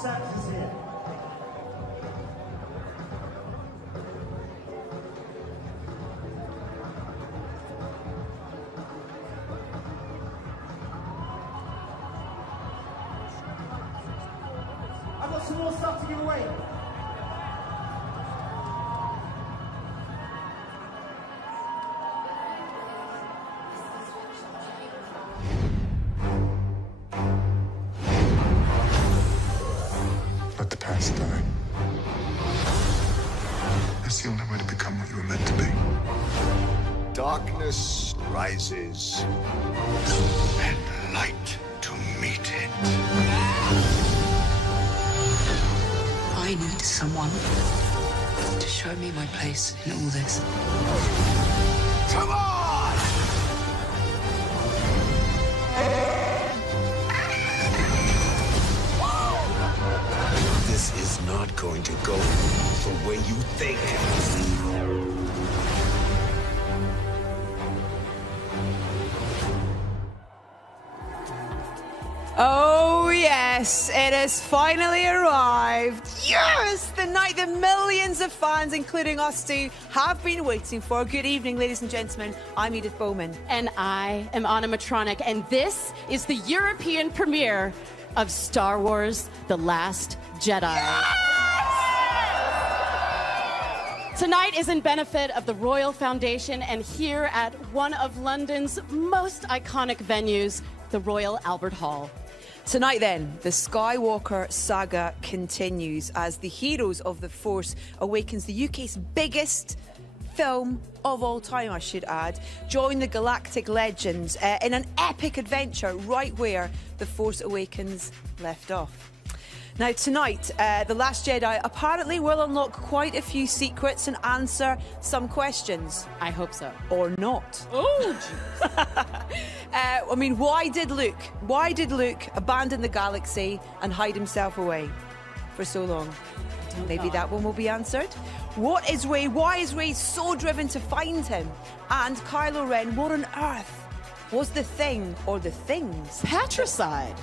set is here. I've got some more stuff to give away. Let the past die. That's the only way to become what you were meant to be. Darkness rises, and light to meet it. I need someone to show me my place in all this. Come on! This is not going to go the way you think. Oh yes, it has finally arrived. Yes, the night that millions of fans, including us two, have been waiting for. Good evening, ladies and gentlemen. I'm Edith Bowman. And I am Anna Matronic, and this is the European premiere of Star Wars: The Last Jedi. Yes! Tonight is in benefit of the Royal Foundation, and here at one of London's most iconic venues, the Royal Albert Hall. Tonight then, the Skywalker saga continues as the heroes of the Force Awakens, the UK's biggest film of all time, I should add, join the galactic legends in an epic adventure right where The Force Awakens left off. Now tonight, The Last Jedi apparently will unlock quite a few secrets and answer some questions. I hope so. Or not. Oh, I mean, why did Luke abandon the galaxy and hide himself away for so long? Maybe that one will be answered. What is Rey? Why is Rey so driven to find him? And Kylo Ren, what on earth was the thing or the things? Patricide.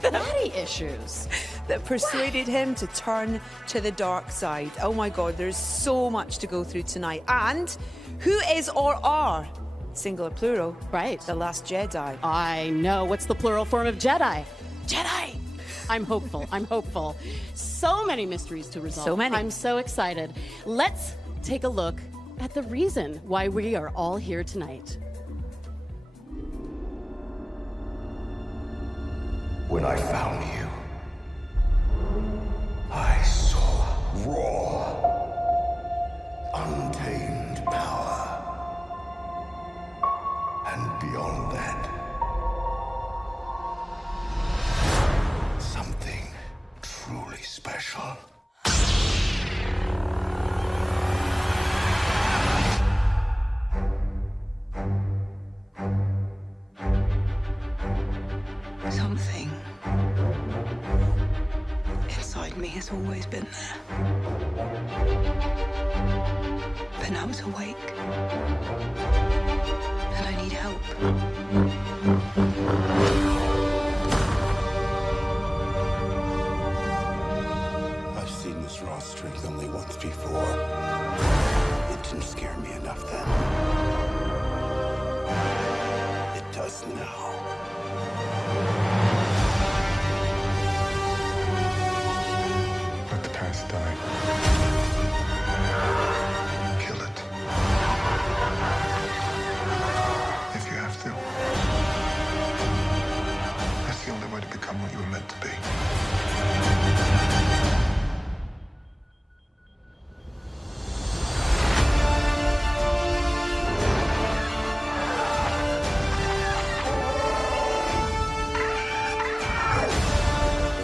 Daddy issues. That persuaded him to turn to the dark side. Oh my God, there's so much to go through tonight. And who is or are, singular plural, right, the Last Jedi? I know. What's the plural form of Jedi? Jedi! I'm hopeful. I'm hopeful. So many mysteries to resolve. So many. I'm so excited. Let's take a look at the reason why we are all here tonight. When I found you, I saw raw, untamed power. And beyond that, something truly special. Something inside me has always been there. But now it's awake. And I need help. I've seen this raw strength only once before. It didn't scare me enough then. It does now. Let the past die. Kill it. If you have to. That's the only way to become what you were meant to be.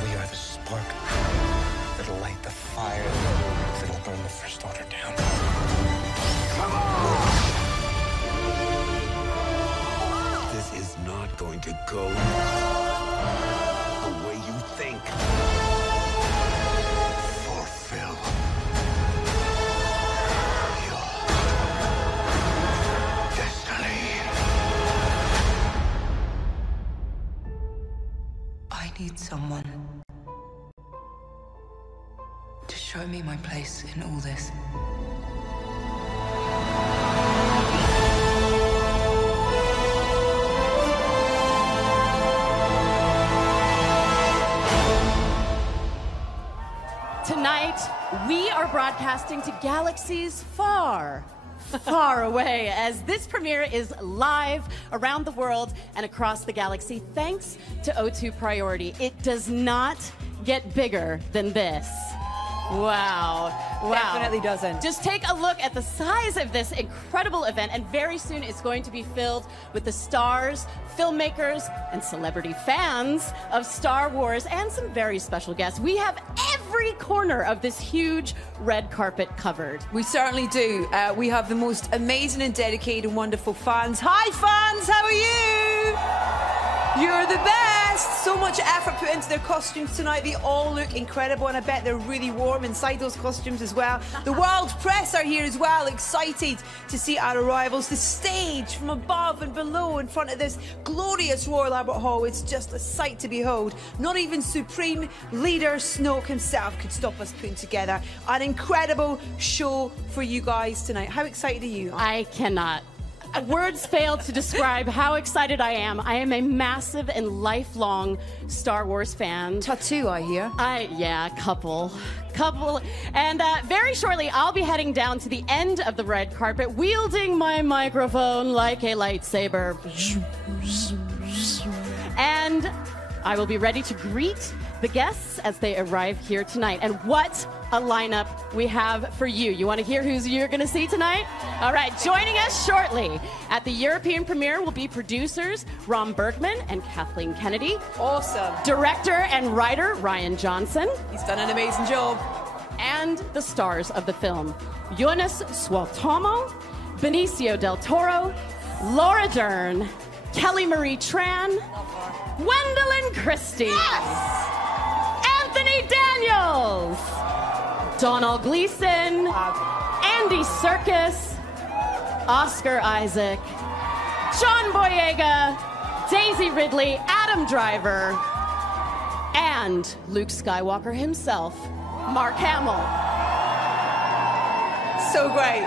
We are the spark that'll light the fire that'll burn the First Order down. Come on! This is not going to go the way you think. Fulfill your destiny. I need someone show me my place in all this. Tonight, we are broadcasting to galaxies far, far away, as this premiere is live around the world and across the galaxy thanks to O2 Priority. It does not get bigger than this. Wow. Wow. Definitely doesn't. Just take a look at the size of this incredible event, and very soon it's going to be filled with the stars, filmmakers, and celebrity fans of Star Wars, and some very special guests. We have every corner of this huge red carpet covered. We certainly do. We have the most amazing and dedicated and wonderful fans. Hi, fans. How are you? You're the best. So much effort put into their costumes tonight. They all look incredible, and I bet they're really warm inside those costumes as well. The world press are here as well, excited to see our arrivals. The stage from above and below in front of this glorious Royal Albert Hall, it's just a sight to behold. Not even Supreme Leader Snoke himself could stop us putting together an incredible show for you guys tonight. How excited are you? I cannot. Words fail to describe how excited I am. I am a massive and lifelong Star Wars fan. Tattoo, I hear. Yeah, couple. And very shortly, I'll be heading down to the end of the red carpet, wielding my microphone like a lightsaber. And I will be ready to greet the guests as they arrive here tonight. And what a lineup we have for you. You want to hear who you're going to see tonight? All right, joining us shortly at the European premiere will be producers Ron Bergman and Kathleen Kennedy. Awesome. Director and writer Ryan Johnson. He's done an amazing job. And the stars of the film, Jonas Sualtomo, Benicio del Toro, Laura Dern, Kelly Marie Tran, Gwendolyn Christie. Yes! Anthony Daniels, Donald Gleason, Andy Serkis, Oscar Isaac, John Boyega, Daisy Ridley, Adam Driver, and Luke Skywalker himself, Mark Hamill. So great.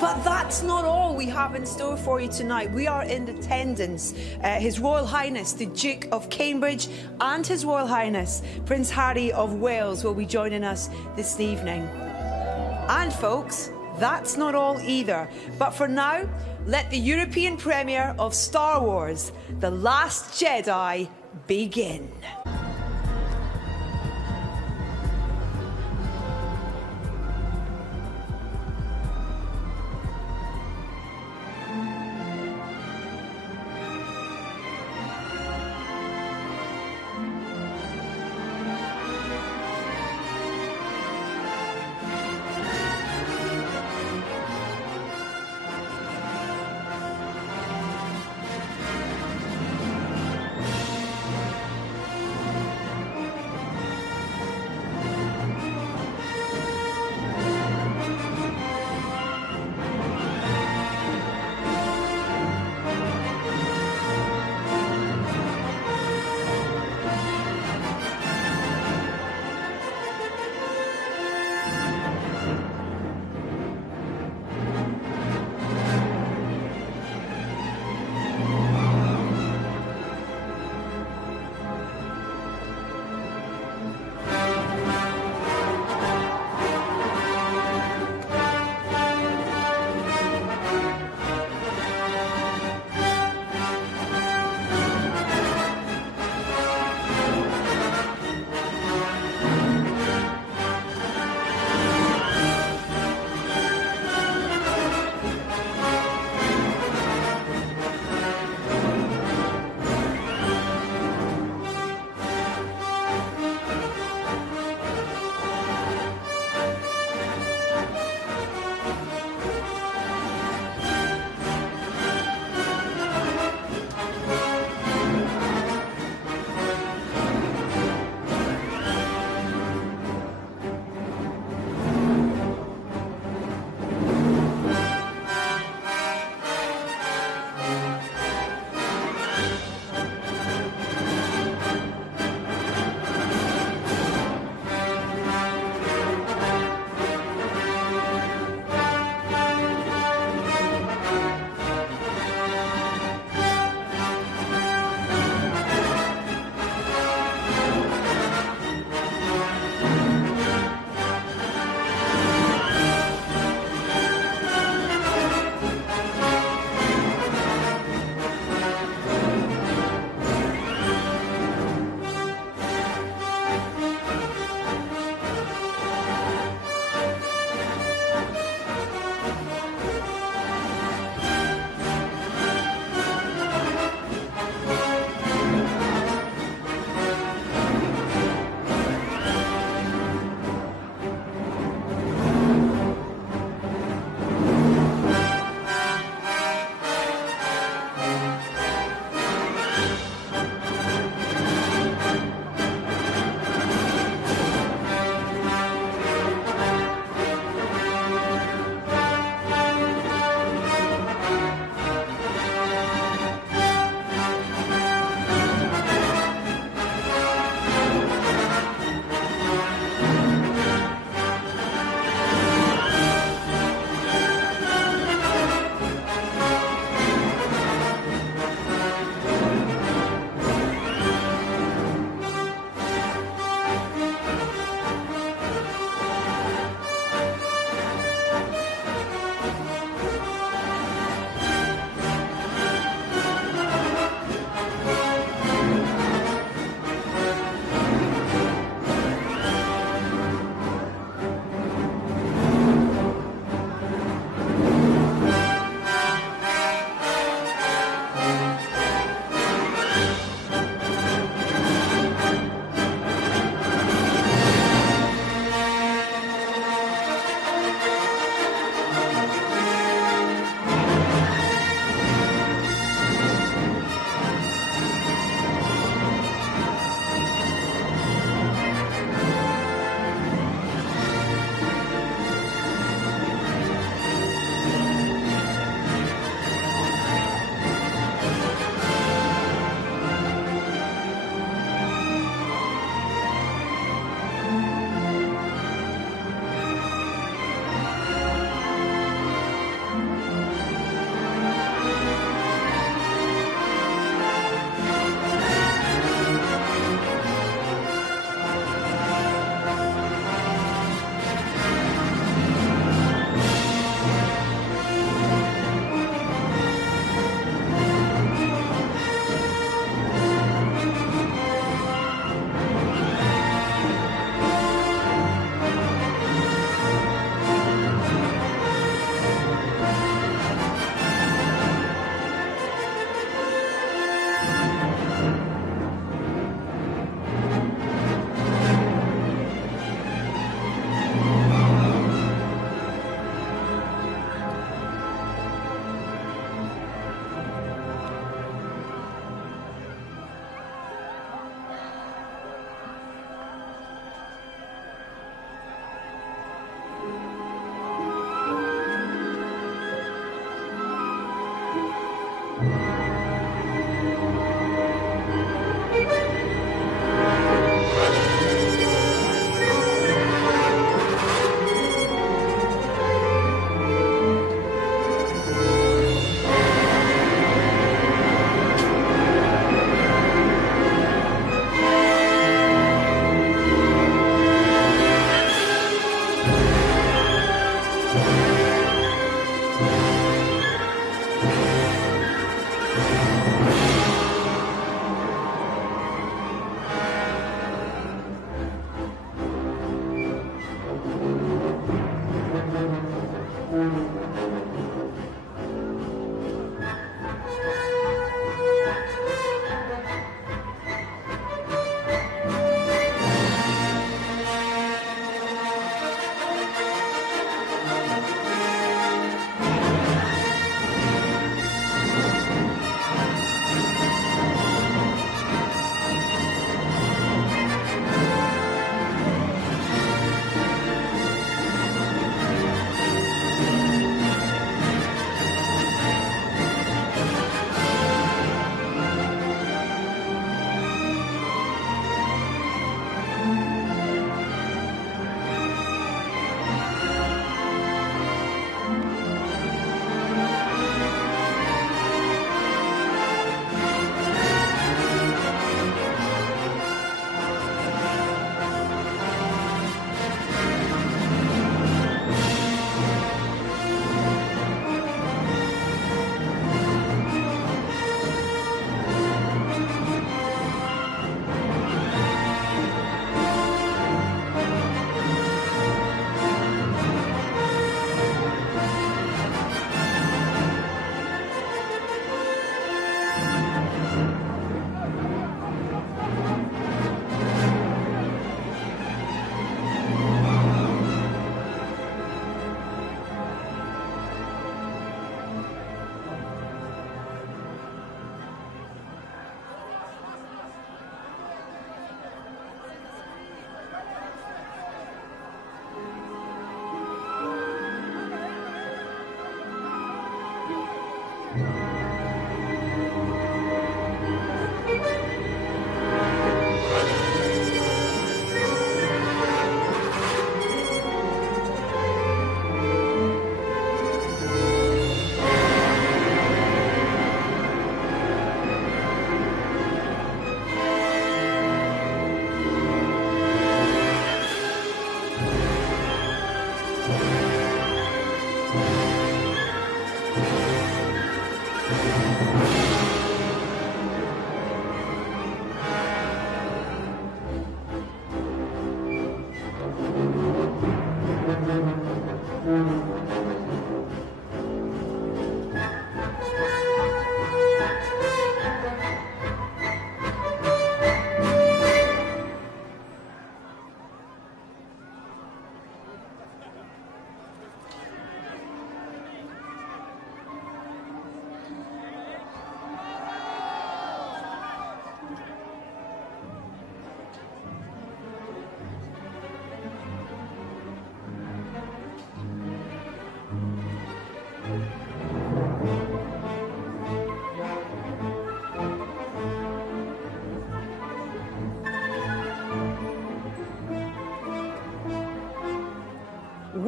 But that's not all we have in store for you tonight. We are in attendance. His Royal Highness, the Duke of Cambridge, and His Royal Highness, Prince Harry of Wales, will be joining us this evening. And folks, that's not all either. But for now, let the European premiere of Star Wars, The Last Jedi, begin.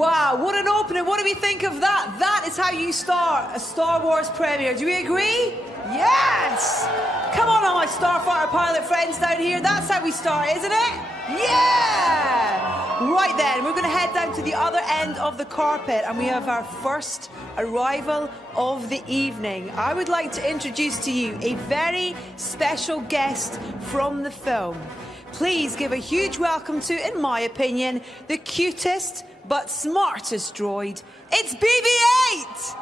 Wow, what an opening. What do we think of that? That is how you start a Star Wars premiere. Do we agree? Yes! Come on, all my Starfighter pilot friends down here. That's how we start, isn't it? Yeah! Right then, we're going to head down to the other end of the carpet and we have our first arrival of the evening. I would like to introduce to you a very special guest from the film. Please give a huge welcome to, in my opinion, the cutest but smartest droid. It's BB-8!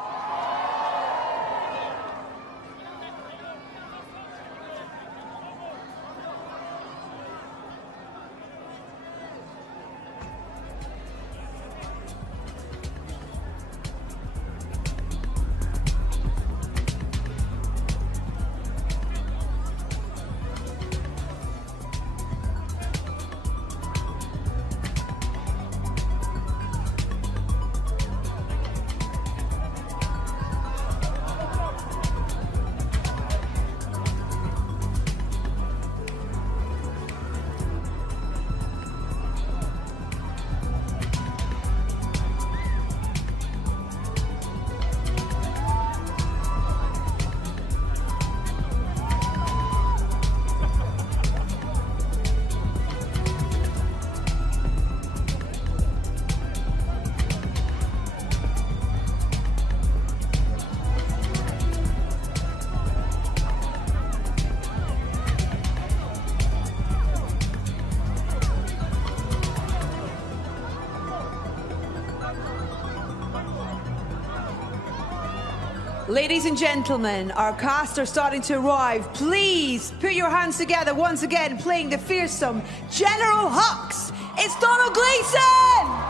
Ladies and gentlemen, our cast are starting to arrive. Please put your hands together once again, playing the fearsome General Hux. It's Donald Gleeson!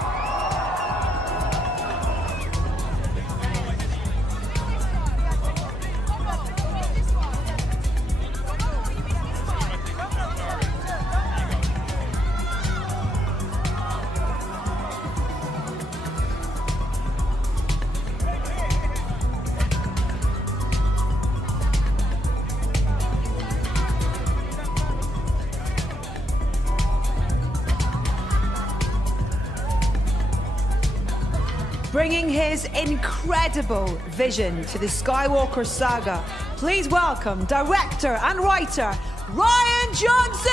Bringing his incredible vision to the Skywalker saga, please welcome director and writer Rian Johnson!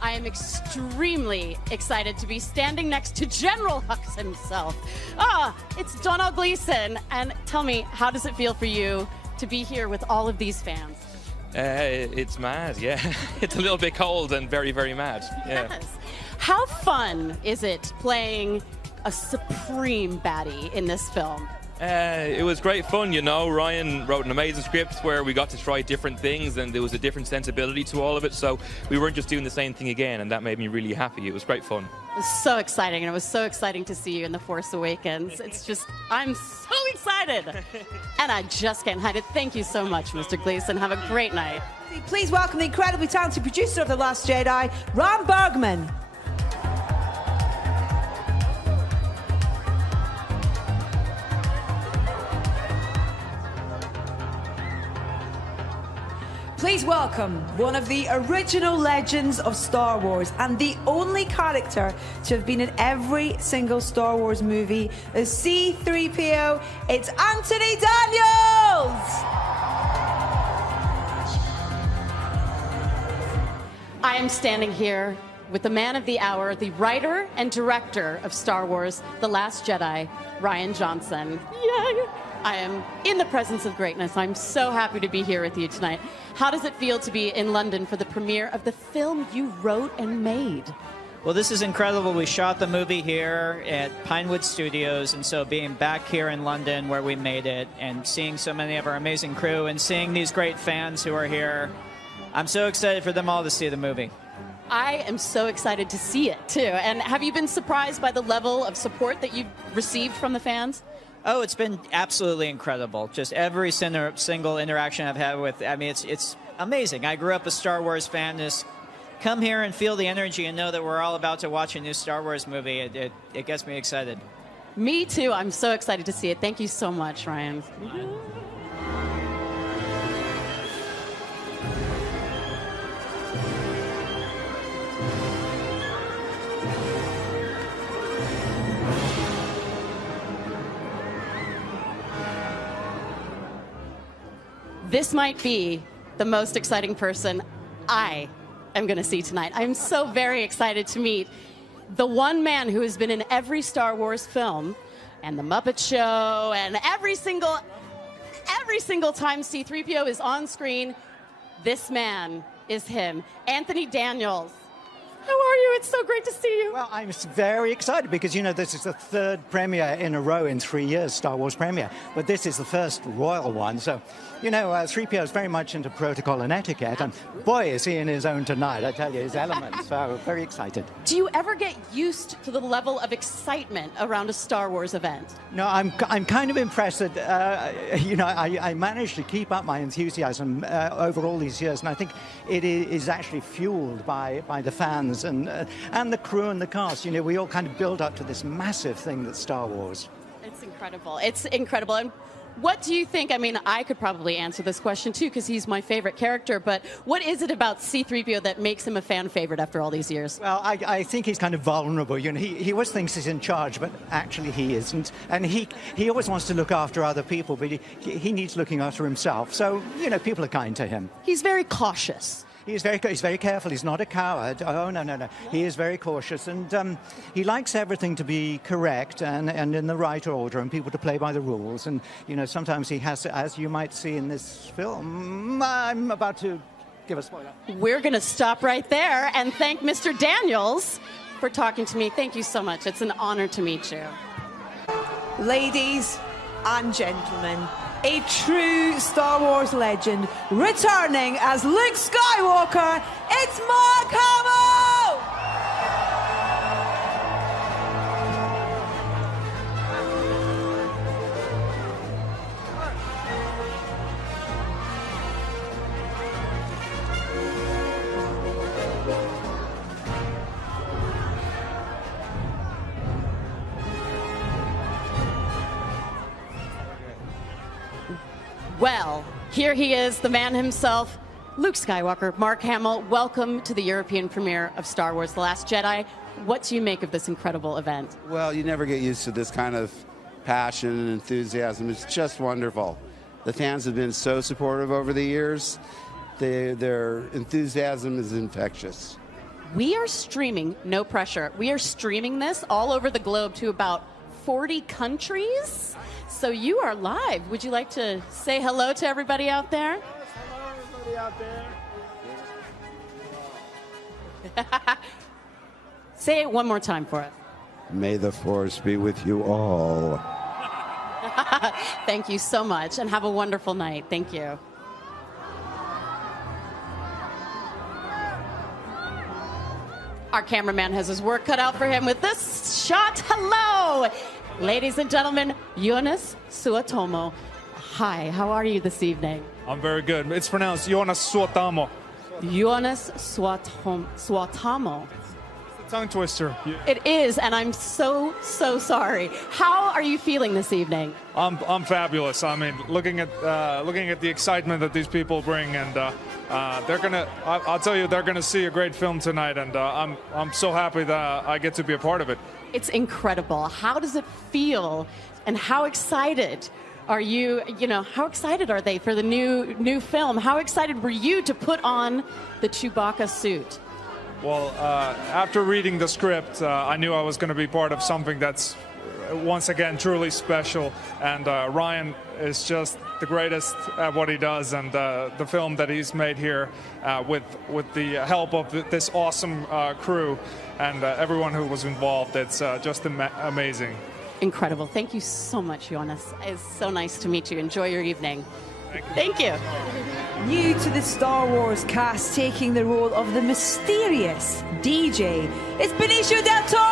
I am extremely excited to be standing next to General Hux himself. It's Donald Gleeson. And tell me, how does it feel for you to be here with all of these fans? It's mad, yeah. It's a little bit cold and very, very mad. Yeah. Yes. How fun is it playing a supreme baddie in this film? It was great fun, you know. Ryan wrote an amazing script where we got to try different things and there was a different sensibility to all of it, so we weren't just doing the same thing again, and that made me really happy. It was great fun. It was so exciting, and it was so exciting to see you in The Force Awakens. It's just, I'm so excited. And I just can't hide it. Thank you so much, Mr. Gleeson. Have a great night. Please welcome the incredibly talented producer of The Last Jedi, Ram Bergman. Please welcome one of the original legends of Star Wars and the only character to have been in every single Star Wars movie, the C-3PO. It's Anthony Daniels! I am standing here with the man of the hour, the writer and director of Star Wars, The Last Jedi, Rian Johnson. Yay! I am in the presence of greatness. I'm so happy to be here with you tonight. How does it feel to be in London for the premiere of the film you wrote and made? Well, this is incredible. We shot the movie here at Pinewood Studios, and so being back here in London where we made it and seeing so many of our amazing crew and seeing these great fans who are here, I'm so excited for them all to see the movie. I am so excited to see it, too. And have you been surprised by the level of support that you've received from the fans? Oh, it's been absolutely incredible. Just every single interaction I've had with, I mean, it's amazing. I grew up a Star Wars fan. Just come here and feel the energy and know that we're all about to watch a new Star Wars movie. It gets me excited. Me too. I'm so excited to see it. Thank you so much, Ryan. this might be the most exciting person I am going to see tonight. I'm so very excited to meet the one man who has been in every Star Wars film and The Muppet Show, and every single time C-3PO is on screen, this man is him, Anthony Daniels. How are you? It's so great to see you. Well, I'm very excited because, you know, this is the third premiere in a row in 3 years, Star Wars premiere. But this is the first royal one. So, you know, 3PO is very much into protocol and etiquette. And boy, is he in his own tonight, I tell you, his elements. So, very excited. Do you ever get used to the level of excitement around a Star Wars event? No, I'm kind of impressed that, you know, I managed to keep up my enthusiasm over all these years. And I think it is actually fueled by the fans and the crew and the cast. You know, we all kind of build up to this massive thing that's Star Wars. It's incredible. It's incredible. And what do you think? I mean, I could probably answer this question too because he's my favorite character, but what is it about C-3PO that makes him a fan favorite after all these years? Well, I think he's kind of vulnerable. You know, he always thinks he's in charge, but actually he isn't. And he always wants to look after other people, but he needs looking after himself. So, you know, people are kind to him. He's very cautious. He's very careful. He's not a coward. Oh, no. He is very cautious. And he likes everything to be correct and in the right order and people to play by the rules. And, you know, sometimes he has to, as you might see in this film, I'm about to give a spoiler. We're going to stop right there and thank Mr. Daniels for talking to me. Thank you so much. It's an honor to meet you. Ladies and gentlemen, a true Star Wars legend, returning as Luke Skywalker, it's Mark Hamill! Well, here he is, the man himself, Luke Skywalker. Mark Hamill, welcome to the European premiere of Star Wars: The Last Jedi. What do you make of this incredible event? Well, you never get used to this kind of passion and enthusiasm. It's just wonderful. The fans have been so supportive over the years. Their enthusiasm is infectious. We are streaming, no pressure, we are streaming this all over the globe to about 40 countries. So you are live. Would you like to say hello to everybody out there? Yes, hello, everybody out there. Say it one more time for us. May the Force be with you all. Thank you so much, and have a wonderful night. Thank you. Our cameraman has his work cut out for him with this shot. Hello! Ladies and gentlemen, Jonas Suotomo. Hi, how are you this evening? I'm very good. It's pronounced Jonas Suotamo. Jonas Suotamo. Tongue twister. It is, and I'm so sorry. How are you feeling this evening? I'm fabulous. I mean, looking at the excitement that these people bring, and they're gonna. I'll tell you, they're gonna see a great film tonight, and I'm so happy that I get to be a part of it. It's incredible. How does it feel, and how excited are you? You know, how excited are they for the new film? How excited were you to put on the Chewbacca suit? Well, after reading the script, I knew I was going to be part of something that's, once again, truly special. And Ryan is just the greatest at what he does. And the film that he's made here with the help of this awesome crew and everyone who was involved, it's just amazing. Incredible. Thank you so much, Jonas. It's so nice to meet you. Enjoy your evening. Thank you. New to the Star Wars cast, taking the role of the mysterious DJ, it's Benicio del Toro!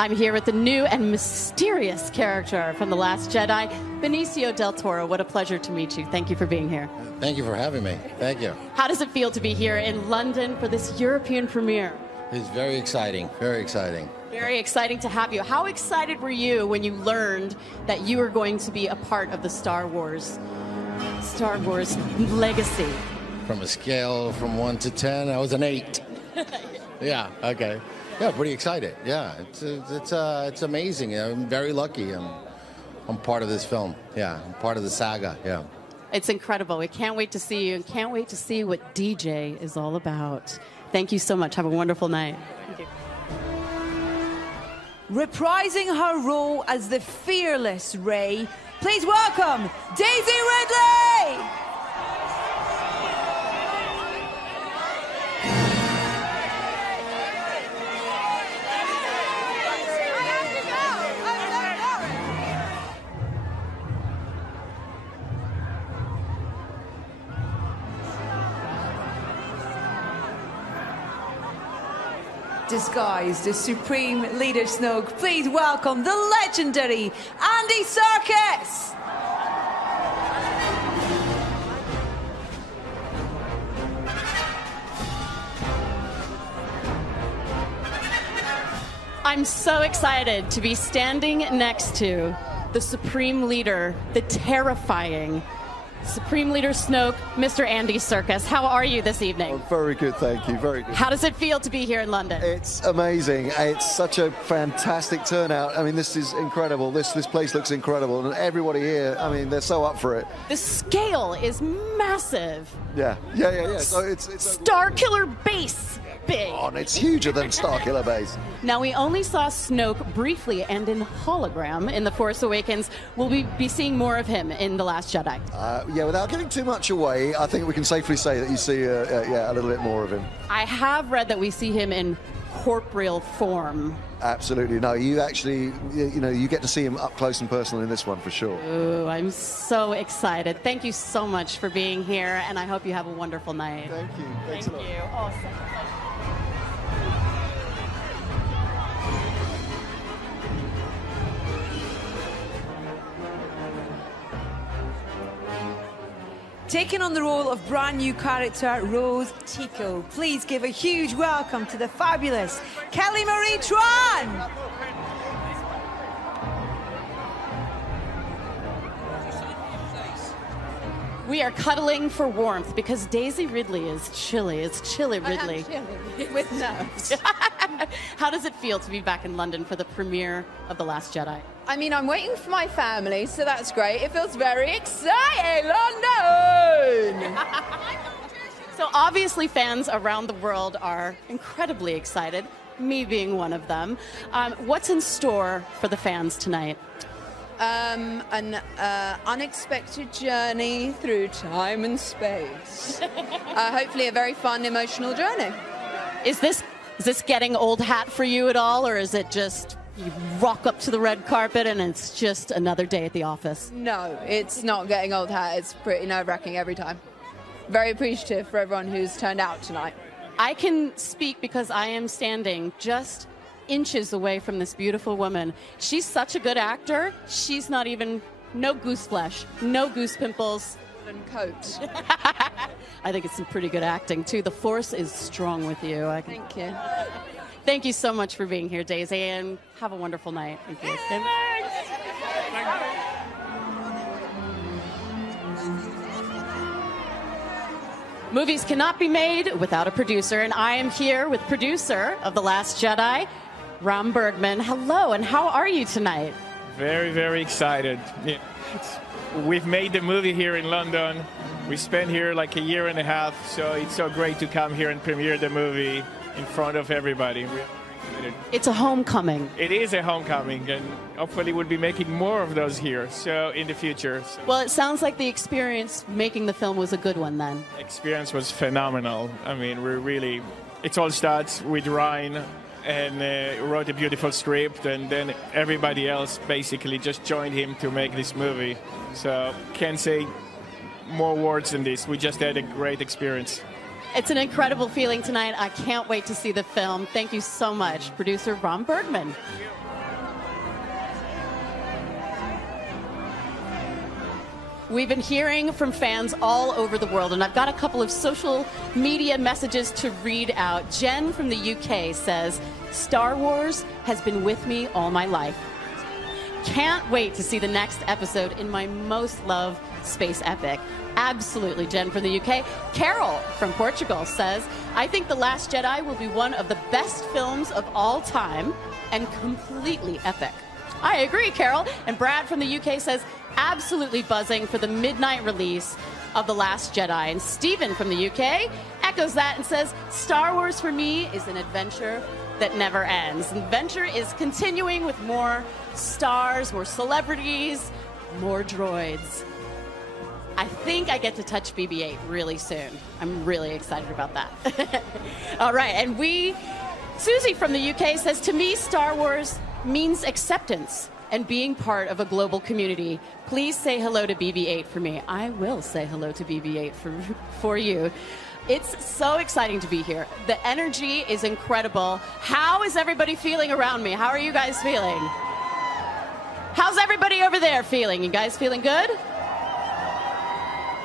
I'm here with the new and mysterious character from The Last Jedi, Benicio del Toro. What a pleasure to meet you. Thank you for being here. Thank you for having me. Thank you. How does it feel to be here in London for this European premiere? It's very exciting. Very exciting. Very exciting to have you. How excited were you when you learned that you were going to be a part of the Star Wars legacy? From a scale from 1 to 10, I was an 8. Yeah, okay. Yeah, pretty excited. Yeah, it's amazing. I'm very lucky. I'm part of this film. Yeah, I'm part of the saga. Yeah. It's incredible. We can't wait to see you and can't wait to see what DJ is all about. Thank you so much. Have a wonderful night. Thank you. Reprising her role as the fearless Rey, please welcome Daisy Ridley! Disguised as Supreme Leader Snoke, please welcome the legendary Andy Serkis! I'm so excited to be standing next to the Supreme Leader, the terrifying Supreme Leader Snoke, Mr. Andy Serkis. How are you this evening? Oh, very good, thank you. Very good. How does it feel to be here in London? It's amazing. It's such a fantastic turnout. I mean, this is incredible. This place looks incredible, and everybody here, I mean, they're so up for it. The scale is massive. Yeah. So it's Star Killer Base. Big. On, it's huger than Starkiller Base. Now, we only saw Snoke briefly and in hologram in The Force Awakens. Will we be seeing more of him in The Last Jedi? Yeah, without giving too much away, I think we can safely say that you see a little bit more of him. I have read that we see him in corporeal form. Absolutely. No, you actually, you get to see him up close and personal in this one for sure. Ooh, I'm so excited. Thank you so much for being here, and I hope you have a wonderful night. Thank you. Thanks a lot. Thank you. Oh, such a pleasure. Taking on the role of brand new character Rose Tico, please give a huge welcome to the fabulous Kelly Marie Tran. We are cuddling for warmth because Daisy Ridley is chilly. It's chilly Ridley. Chilly with nerves. How does it feel to be back in London for the premiere of The Last Jedi? I mean, I'm waiting for my family, so that's great. It feels very exciting, London! So obviously fans around the world are incredibly excited, me being one of them. What's in store for the fans tonight? An unexpected journey through time and space. Hopefully a very fun, emotional journey. Is this getting old hat for you at all, or is it just you rock up to the red carpet and it's just another day at the office? No, it's not getting old hat. It's pretty nerve-wracking every time. Very appreciative for everyone who's turned out tonight. I can speak because I am standing just inches away from this beautiful woman. She's such a good actor. She's not even, no goose flesh, no goose pimples. And coat. I think it's some pretty good acting too. The Force is strong with you. Thank you. Thank you so much for being here, Daisy, and have a wonderful night. Thank you. Movies cannot be made without a producer, and I am here with producer of The Last Jedi, Ram Bergman. Hello, and how are you tonight? Very, very excited. We've made the movie here in London. We spent here like a year and a half, so it's so great to come here and premiere the movie in front of everybody. We're excited. It's a homecoming. It is a homecoming, and hopefully we'll be making more of those here, so in the future. Well, it sounds like the experience making the film was a good one then. The experience was phenomenal. I mean, it all starts with Ryan, and wrote a beautiful script, and then everybody else basically just joined him to make this movie. So can't say more words than this. We just had a great experience. It's an incredible feeling tonight. I can't wait to see the film. Thank you so much, producer Ram Bergman. We've been hearing from fans all over the world, and I've got a couple of social media messages to read out. Jen from the UK says, Star Wars has been with me all my life. Can't wait to see the next episode in my most loved space epic. Absolutely. Jen from the UK. Carol from Portugal says, I think The Last Jedi will be one of the best films of all time and completely epic. I agree, Carol. And Brad from the UK says, absolutely buzzing for the midnight release of The Last Jedi. And Stephen from the UK echoes that and says, Star Wars for me is an adventure that never ends. And adventure is continuing with more stars, more celebrities, more droids. I think I get to touch BB-8 really soon. I'm really excited about that. All right, and Susie from the UK says, to me, Star Wars means acceptance and being part of a global community. Please say hello to BB-8 for me. I will say hello to BB-8 for you. It's so exciting to be here. The energy is incredible. How is everybody feeling around me? How are you guys feeling? How's everybody over there feeling? You guys feeling good?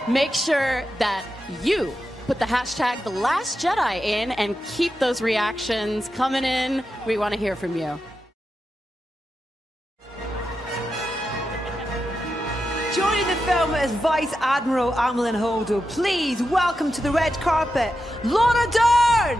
Make sure that you put the hashtag The Last Jedi in and keep those reactions coming in. We want to hear from you. Joining the film as Vice Admiral Amelin Holdo, please welcome to the red carpet, Laura Dern!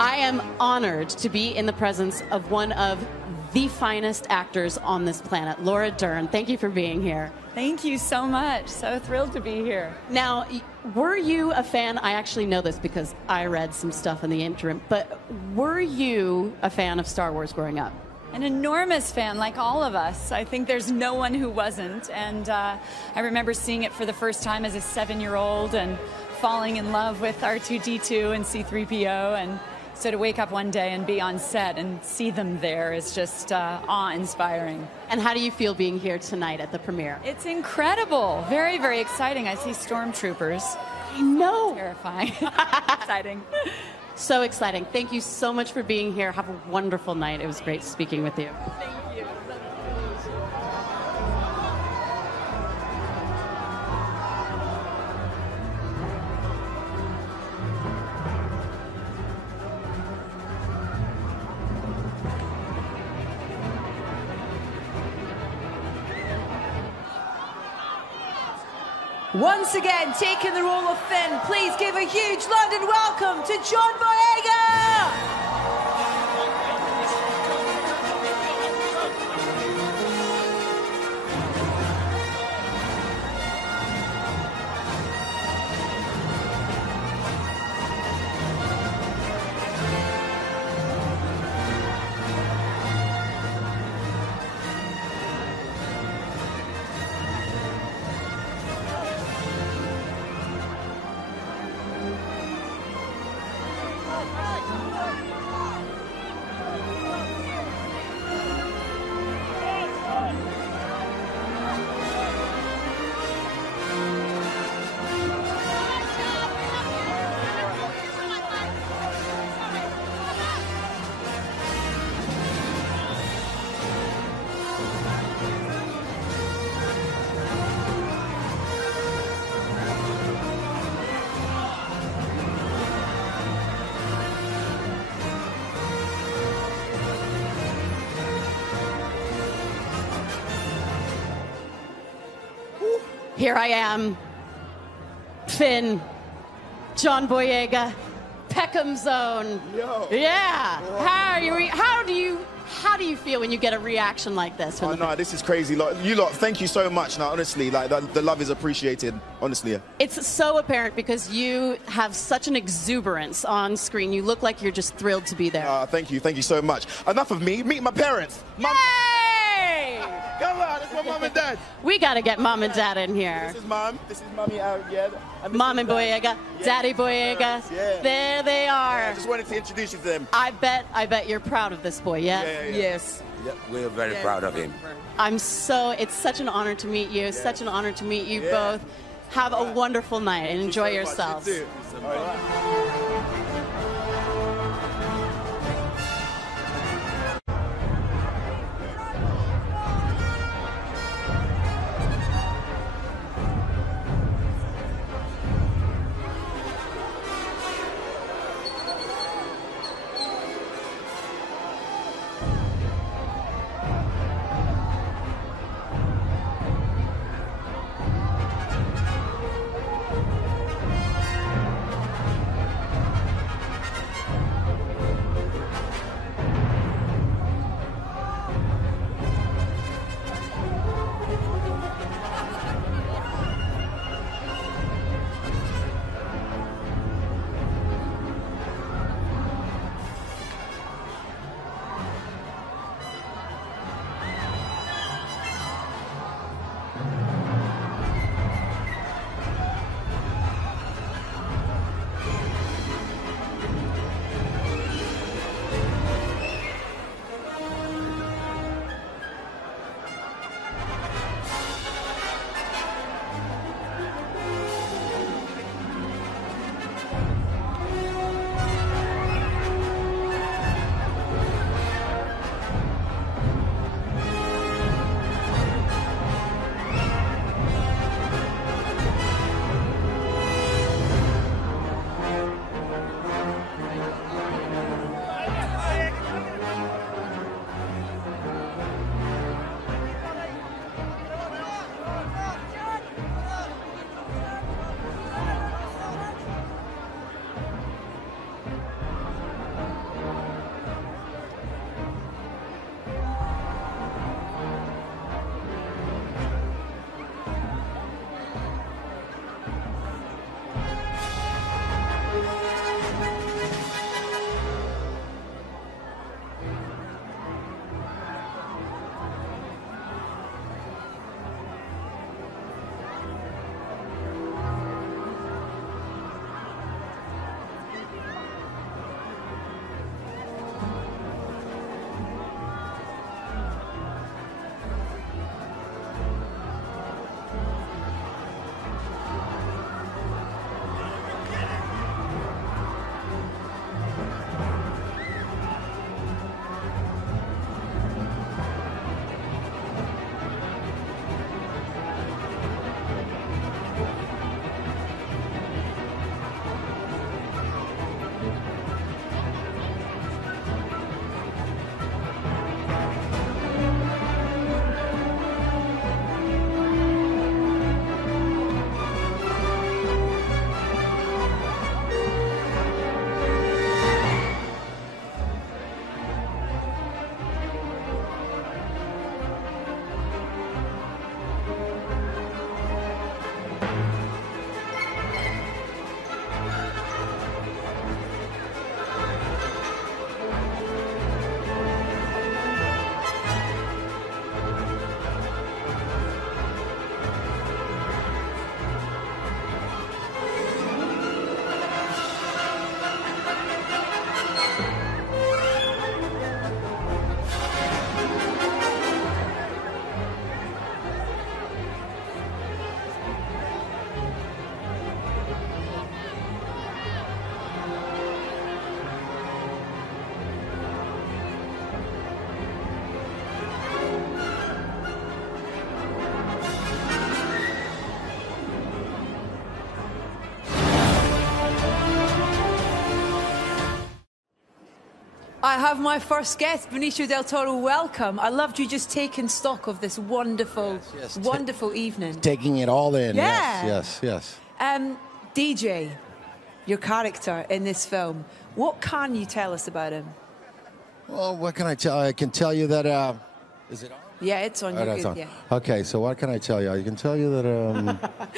I am honored to be in the presence of one of the finest actors on this planet, Laura Dern. Thank you for being here. Thank you so much. So thrilled to be here. Now, were you a fan? I actually know this because I read some stuff in the interim, but were you a fan of Star Wars growing up? An enormous fan, like all of us. I think there's no one who wasn't. And I remember seeing it for the first time as a 7-year-old and falling in love with R2-D2 and C-3PO. And so to wake up one day and be on set and see them there is just awe-inspiring. And how do you feel being here tonight at the premiere? It's incredible. Very, very exciting. I see stormtroopers. I know. Terrifying. Exciting. So exciting. Thank you so much for being here. Have a wonderful night. It was great speaking with you. Thank you. Once again, taking the role of Finn, please give a huge London welcome to John Boyega! Here I am, Finn, John Boyega, Peckham's Own. Yo. Yeah. How do you feel when you get a reaction like this? Oh no, this is crazy. Like, you lot, thank you so much. Now, honestly, like the love is appreciated. Honestly. It's so apparent because you have such an exuberance on screen. You look like you're just thrilled to be there. Thank you so much. Enough of me. Meet my parents. Yay! Come on, it's my mom and dad. We got to get mom and dad in here. This is mom. This is mommy out. Yeah. Mom and Boyega, yeah, Daddy Boyega. Yeah. There they are. Yeah, I just wanted to introduce you to them. I bet you're proud of this boy. Yes. Yeah. Yes. Yeah, we're very proud of him. It's such an honor to meet you. Such an honor to meet you both. Have a wonderful night and enjoy yourselves. You too. All right. I have my first guest, Benicio del Toro. Welcome. I loved you just taking stock of this wonderful, wonderful evening. Taking it all in. Yeah. Yes. DJ, your character in this film, what can you tell us about him? Well, what can I tell you? I can tell you that... is it on? Yeah, it's on. Oh, that's on. Yeah. Okay, so what can I tell you? I can tell you that...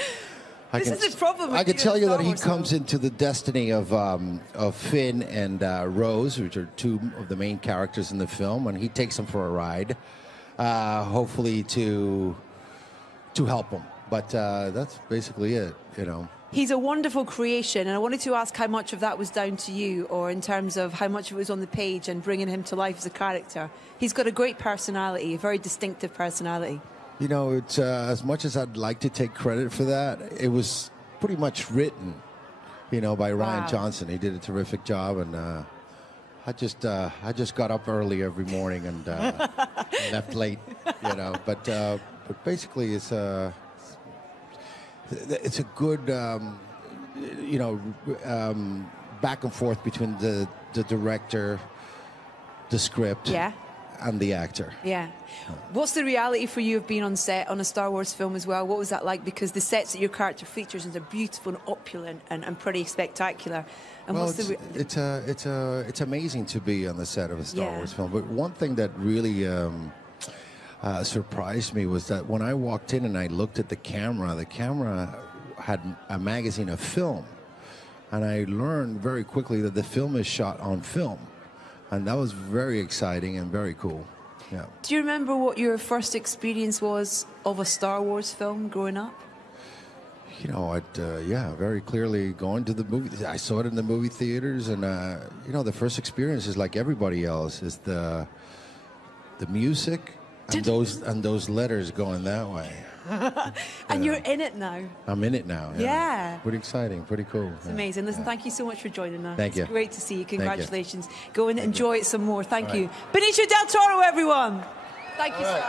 This is the problem with I can doing tell you Star that he Wars comes into the destiny of Finn and Rose, which are two of the main characters in the film, and he takes them for a ride, hopefully to help them. But that's basically it, you know. He's a wonderful creation, and I wanted to ask how much of that was down to you, or in terms of how much of it was on the page and bringing him to life as a character. He's got a great personality, a very distinctive personality. You know, it's as much as I'd like to take credit for that, it was pretty much written, you know, by Ryan Johnson. He did a terrific job, and I just got up early every morning and left late, you know. But basically, it's a good, you know, back and forth between the director, the script, and the actor. Yeah. What's the reality for you of being on set on a Star Wars film as well? What was that like? Because the sets that your character features are beautiful and opulent and pretty spectacular. And well, what's it's amazing to be on the set of a Star Wars film. But one thing that really surprised me was that when I walked in and I looked at the camera had a magazine of film, and I learned very quickly that the film is shot on film. And that was very exciting and very cool. Yeah. Do you remember what your first experience was of a Star Wars film growing up? You know, very clearly going to the movie. I saw it in the movie theaters, and you know, the first experience is like everybody else, is the music and those letters going that way. And you're in it now. I'm in it now. Yeah. Pretty exciting, pretty cool. It's amazing. Listen, thank you so much for joining us. Thank you. It's great to see you. Congratulations. Thank you. Go and enjoy it some more. Thank you. Benicio del Toro, everyone. Thank you, sir.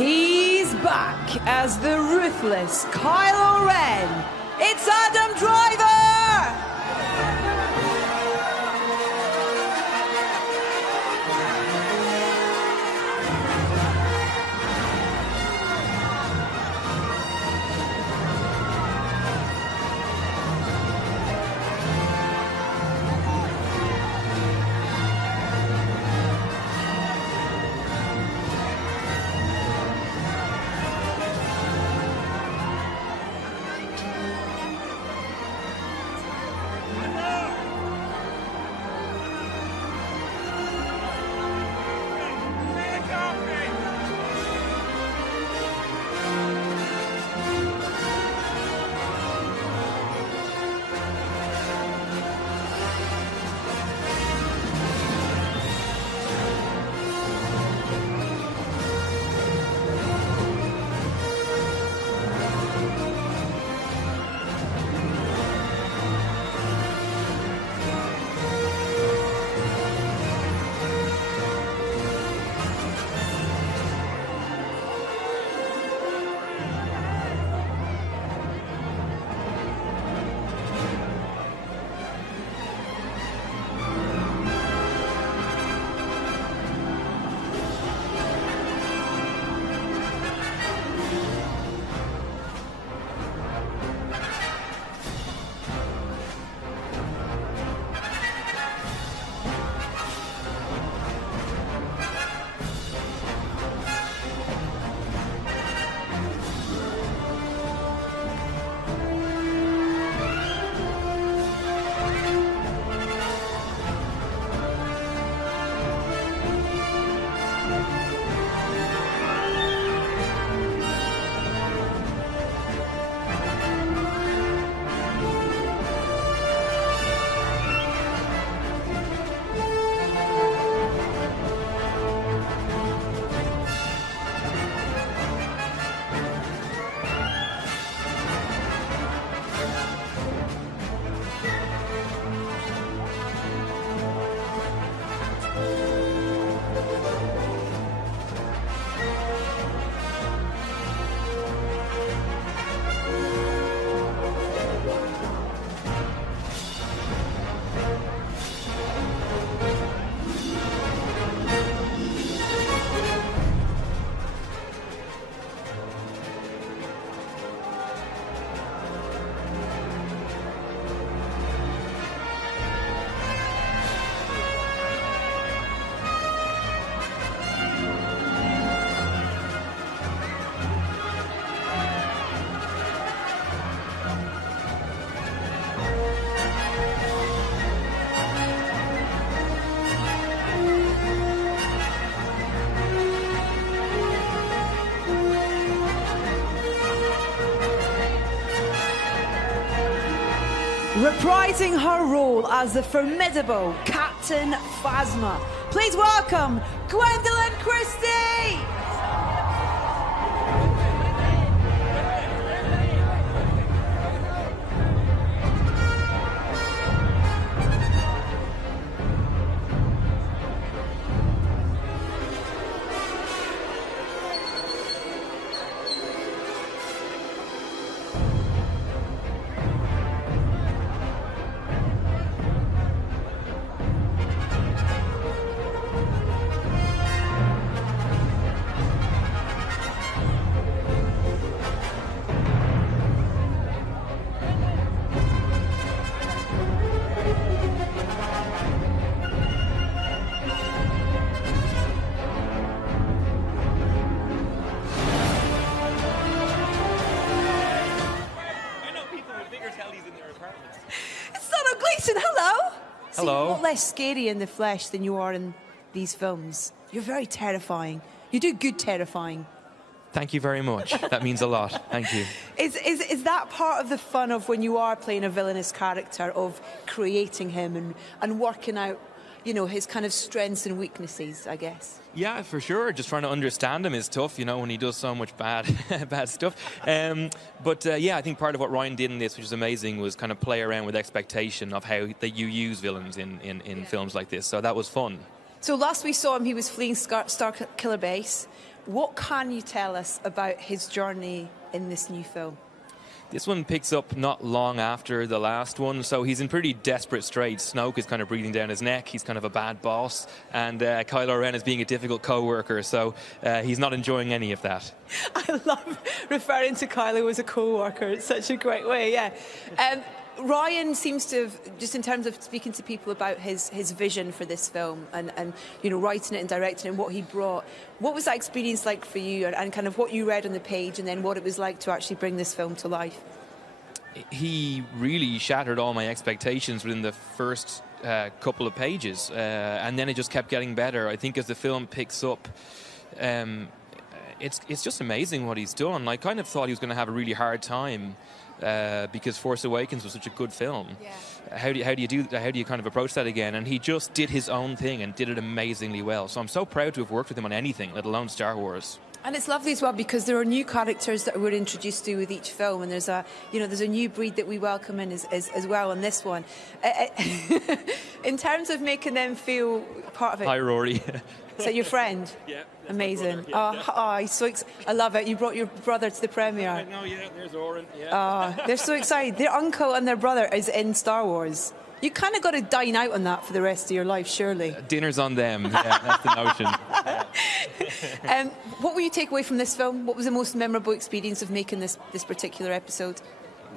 He's back as the ruthless Kylo Ren. It's Adam Driver! reprising her role as the formidable Captain Phasma. Please welcome Gwendolyn Christie! Hello. You're less scary in the flesh than you are in these films. You're very terrifying. You do good terrifying. Thank you very much. That means a lot. Thank you. Is that part of the fun of when you are playing a villainous character, of creating him and working out, you know, his kind of strengths and weaknesses, I guess? Yeah, for sure. Just trying to understand him is tough, you know, when he does so much bad stuff. Yeah, I think part of what Ryan did in this, which is amazing, was kind of play around with expectation of how that you use villains in films like this. So that was fun. So last we saw him, he was fleeing Starkiller Base. What can you tell us about his journey in this new film? This one picks up not long after the last one, so he's in pretty desperate straits. Snoke is kind of breathing down his neck. He's kind of a bad boss, and Kylo Ren is being a difficult co-worker, so he's not enjoying any of that. I love referring to Kylo as a co-worker. It's such a great way, yeah. Ryan seems to have, just in terms of speaking to people about his vision for this film and you know, writing it and directing it and what he brought, what was that experience like for you, and kind of what you read on the page and then what it was like to actually bring this film to life? He really shattered all my expectations within the first couple of pages, and then it just kept getting better. I think as the film picks up, it's just amazing what he's done. I kind of thought he was going to have a really hard time because Force Awakens was such a good film. Yeah. How do you kind of approach that again? And he just did his own thing and did it amazingly well. So I'm so proud to have worked with him on anything, let alone Star Wars. And it's lovely as well because there are new characters that we're introduced to with each film, and there's a new breed that we welcome in as well on this one. In terms of making them feel part of it. Hi, Rory. Is that your friend? Yeah. Amazing. I love it. You brought your brother to the premiere. No, yeah, there's Oren. Yeah. They're so excited. Their uncle and their brother is in Star Wars. You kind of got to dine out on that for the rest of your life, surely. Dinner's on them. Yeah, that's the notion. What will you take away from this film? What was the most memorable experience of making this particular episode?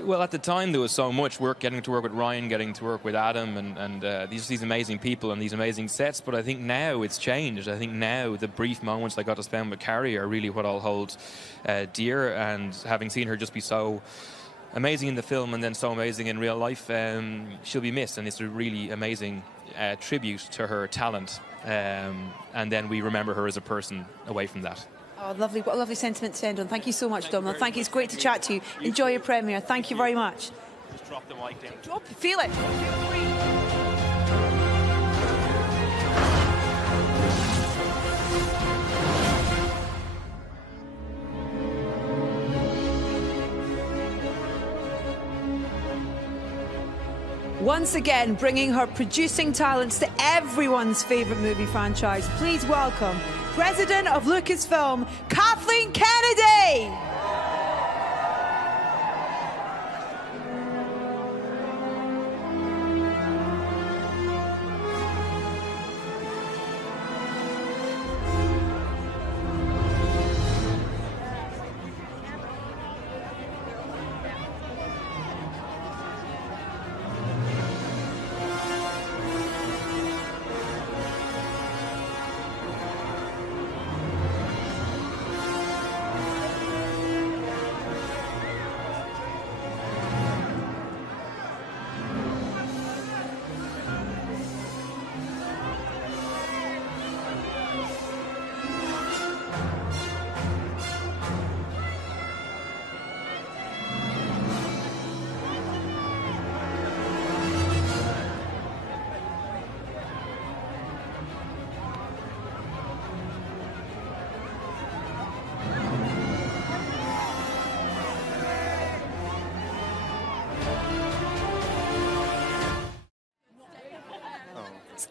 Well, at the time there was so much work, getting to work with Ryan, getting to work with Adam, and these amazing people and these amazing sets. But I think now it's changed. I think now the brief moments I got to spend with Carrie are really what I'll hold dear. And having seen her just be so amazing in the film and then so amazing in real life, she'll be missed. And it's a really amazing tribute to her talent. And then we remember her as a person away from that. Oh, lovely. What a lovely sentiment to end on. Thank you so much, Domhnall. Thank you. It's great to chat to you. Enjoy your premiere. Thank you very much. Just drop the mic down. Feel it. Once again, bringing her producing talents to everyone's favourite movie franchise. Please welcome President of Lucasfilm, Kathleen Kennedy!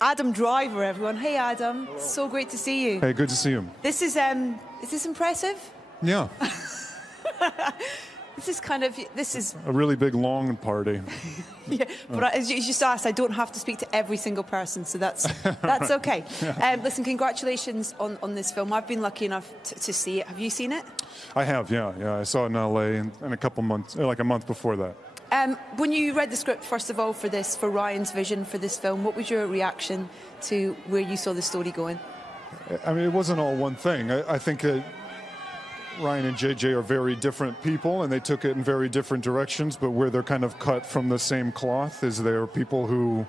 Adam Driver, everyone. Hey, Adam. Hello. So great to see you. Hey, good to see you. This is this impressive? Yeah. This is a really big, long party. Yeah, but as you just asked, I don't have to speak to every single person, so that's okay. Listen, congratulations on this film. I've been lucky enough to see it. Have you seen it? I have, yeah. I saw it in LA in a couple months, like a month before that. When you read the script, first of all, for Ryan's vision for this film, what was your reaction to where you saw the story going? I mean, it wasn't all one thing. I think Ryan and JJ are very different people, and they took it in very different directions, but where they're kind of cut from the same cloth is they're people who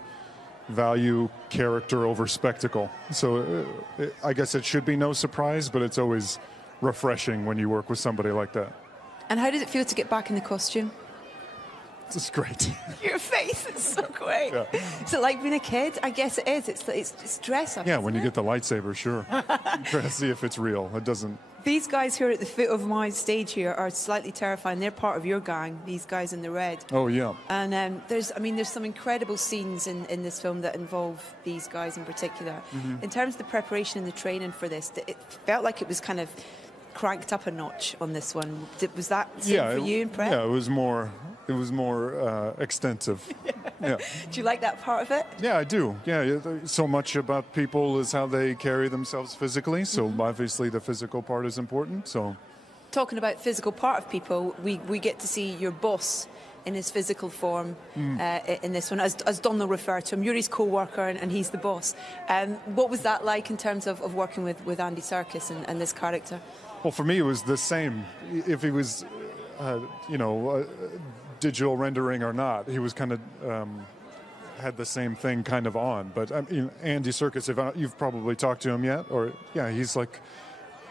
value character over spectacle. So I guess it should be no surprise, but it's always refreshing when you work with somebody like that. And how does it feel to get back in the costume? It's great. Your face is so great. Yeah. Is it like being a kid? I guess it is. It's dress up. Yeah, when you get the lightsaber, sure. Try to see if it's real. It doesn't. These guys who are at the foot of my stage here are slightly terrifying. They're part of your gang, these guys in the red. Oh, yeah. And there's some incredible scenes in this film that involve these guys in particular. Mm-hmm. In terms of the preparation and the training for this, it felt like it was kind of cranked up a notch on this one. Was that same for you in prep? Yeah, it was more extensive. Yeah. Do you like that part of it? Yeah, I do. Yeah, so much about people is how they carry themselves physically. So obviously the physical part is important. So talking about physical part of people, we get to see your boss in his physical form in this one, as Donald referred to him. You're his co-worker and he's the boss. What was that like in terms of working with Andy Serkis and this character? Well, for me, it was the same. If he was, digital rendering or not, he was kind of had the same thing kind of on. But I mean, Andy Serkis, you've probably talked to him yet, he's like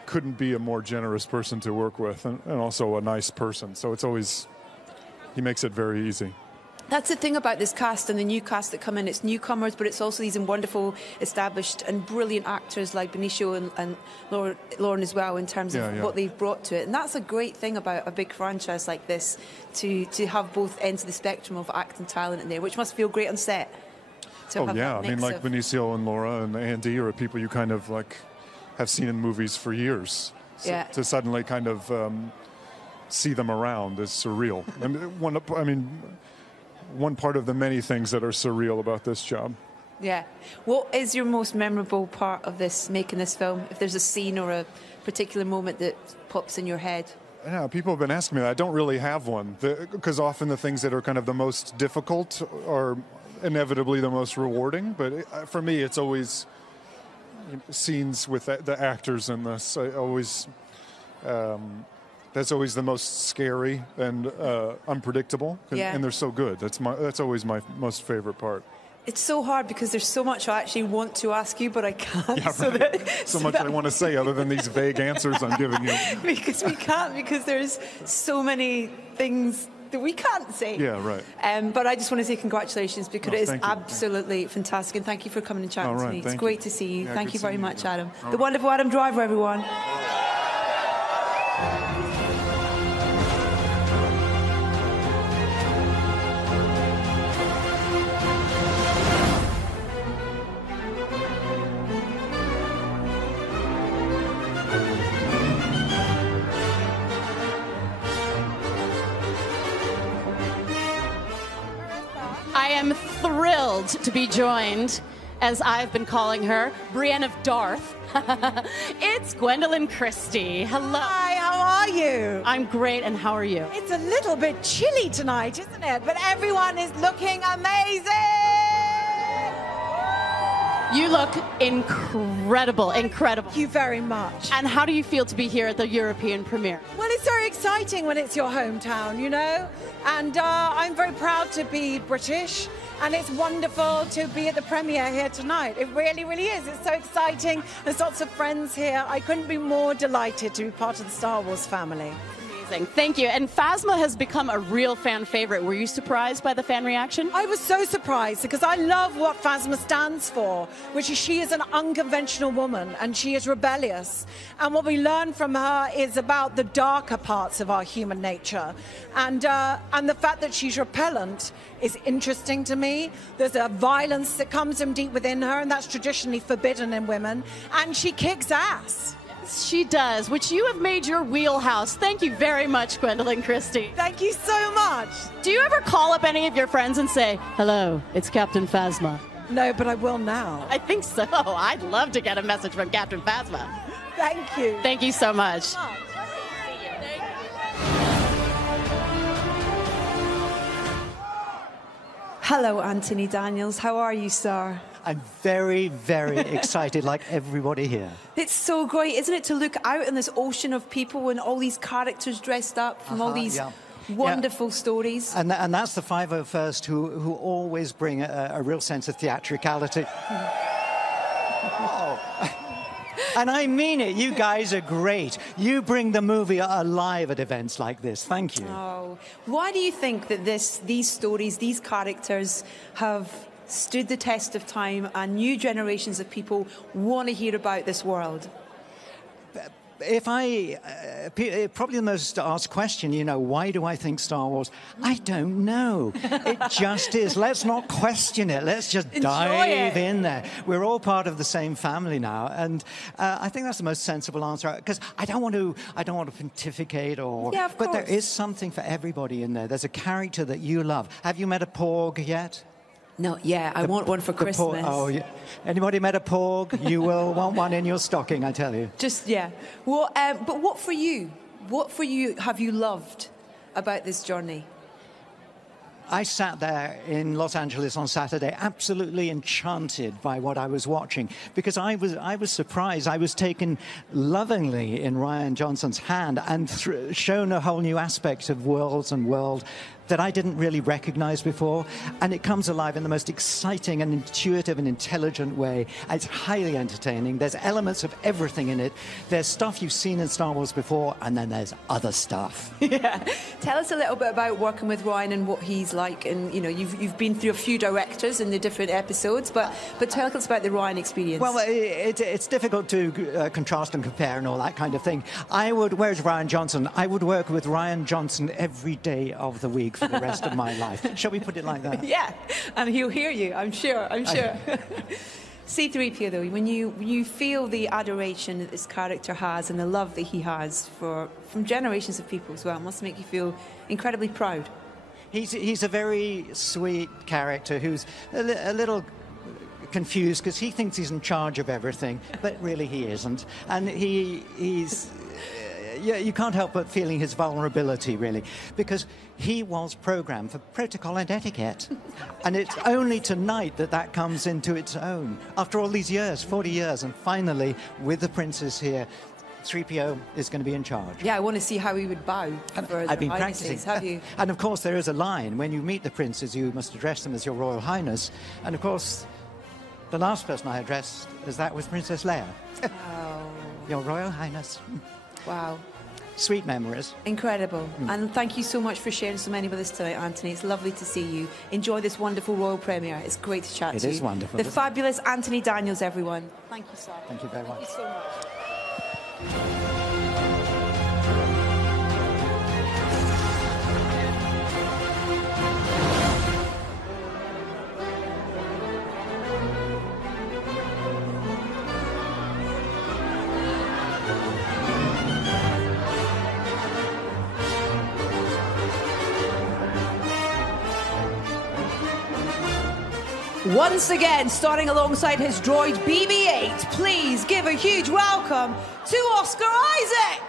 couldn't be a more generous person to work with, and also a nice person. So it's always, he makes it very easy. That's the thing about this cast and the new cast that come in. It's newcomers, but it's also these wonderful, established and brilliant actors like Benicio and Lauren as well, in terms of what they've brought to it. And that's a great thing about a big franchise like this, to have both ends of the spectrum of acting talent in there, which must feel great on set. Oh yeah, I mean, like Benicio and Laura and Andy are people you kind of like have seen in movies for years. So to suddenly kind of see them around is surreal. And one part of the many things that are surreal about this job. Yeah. What is your most memorable part of making this film? If there's a scene or a particular moment that pops in your head? Yeah, people have been asking me that. I don't really have one, because often the things that are kind of the most difficult are inevitably the most rewarding. But for me, it's always scenes with the actors in this. That's always the most scary and unpredictable, and they're so good. That's always my most favorite part. It's so hard because there's so much I actually want to ask you, but I can't. Yeah, right. so much I want to say other than these vague answers I'm giving you. Because we can't, because there's so many things that we can't say. Yeah, right. But I just want to say congratulations, because it is absolutely fantastic, and thank you for coming and chatting to me. It's great to see you. Yeah, thank you very much, Adam. All The wonderful Adam Driver, everyone. I am thrilled to be joined, as I've been calling her, Brienne of Darth. It's Gwendolyn Christie. Hello. Hi, how are you? I'm great, and how are you? It's a little bit chilly tonight, isn't it? But everyone is looking amazing! You look incredible, incredible. Thank you very much. And how do you feel to be here at the European premiere? Well, it's very exciting when it's your hometown, you know? And I'm very proud to be British, and it's wonderful to be at the premiere here tonight. It really, really is. It's so exciting. There's lots of friends here. I couldn't be more delighted to be part of the Star Wars family. Amazing. Thank you. And Phasma has become a real fan favorite. Were you surprised by the fan reaction? I was so surprised, because I love what Phasma stands for, which is she is an unconventional woman and she is rebellious. And what we learn from her is about the darker parts of our human nature. And the fact that she's repellent is interesting to me. There's a violence that comes from deep within her, and that's traditionally forbidden in women. And she kicks ass. She does, which you have made your wheelhouse. Thank you very much, Gwendolyn Christie. Thank you so much. Do you ever call up any of your friends and say, hello, it's Captain Phasma? No, but I will now. I think so. I'd love to get a message from Captain Phasma. Thank you. Thank you so much. Hello, Anthony Daniels. How are you, sir? I'm very, very excited, like everybody here. It's so great, isn't it, to look out in this ocean of people and all these characters dressed up from all these wonderful stories. And that's the 501st who always bring a real sense of theatricality. And I mean it. You guys are great. You bring the movie alive at events like this. Thank you. Oh, why do you think that these stories, these characters have stood the test of time and new generations of people want to hear about this world? If probably the most asked question, you know, why do I think Star Wars? I don't know. It just is. Let's not question it. Let's just dive in there. We're all part of the same family now, and I think that's the most sensible answer. Because I don't want to pontificate or. Yeah, of but course. there is something for everybody in there. There's a character that you love. Have you met a Porg yet? No, yeah, I want one for Christmas. Oh, yeah. Anybody met a Porg? You will want one in your stocking, I tell you. Just, yeah. Well, but what for you? What for you have you loved about this journey? I sat there in Los Angeles on Saturday, absolutely enchanted by what I was watching, because I was surprised. I was taken lovingly in Rian Johnson's hand and shown a whole new aspect of worlds and world that I didn't really recognize before. And it comes alive in the most exciting and intuitive and intelligent way. It's highly entertaining. There's elements of everything in it. There's stuff you've seen in Star Wars before, and then there's other stuff. Yeah. Tell us a little bit about working with Rian and what he's like. And, you know, you've been through a few directors in the different episodes, but tell us about the Rian experience. Well, it's difficult to contrast and compare and all that kind of thing. Where's Rian Johnson? I would work with Rian Johnson every day of the week for the rest of my life. Shall we put it like that? Yeah, and he'll hear you, I'm sure. C-3PO, though, when you feel the adoration that this character has and the love that he has from generations of people as well, it must make you feel incredibly proud. He's a very sweet character who's a little confused because he thinks he's in charge of everything, but really he isn't. And he's... Yeah, you can't help but feeling his vulnerability, really, because he was programmed for protocol and etiquette. And it's only tonight that comes into its own. After all these years, 40 years, and finally, with the princess here, 3PO is going to be in charge. Yeah, I want to see how he would bow. I've been practicing. Have you? And of course, there is a line. When you meet the princes, you must address them as your Royal Highness. And of course, the last person I addressed was Princess Leia. Oh. Your Royal Highness. Wow. Sweet memories. Incredible. And thank you so much for sharing so many with us tonight, Anthony. It's lovely to see you. Enjoy this wonderful royal premiere. It's great to chat to you. It is wonderful. The fabulous Anthony Daniels, everyone. Thank you, sir. Thank you very much. Thank you so much. Once again, starting alongside his droid BB-8, please give a huge welcome to Oscar Isaac!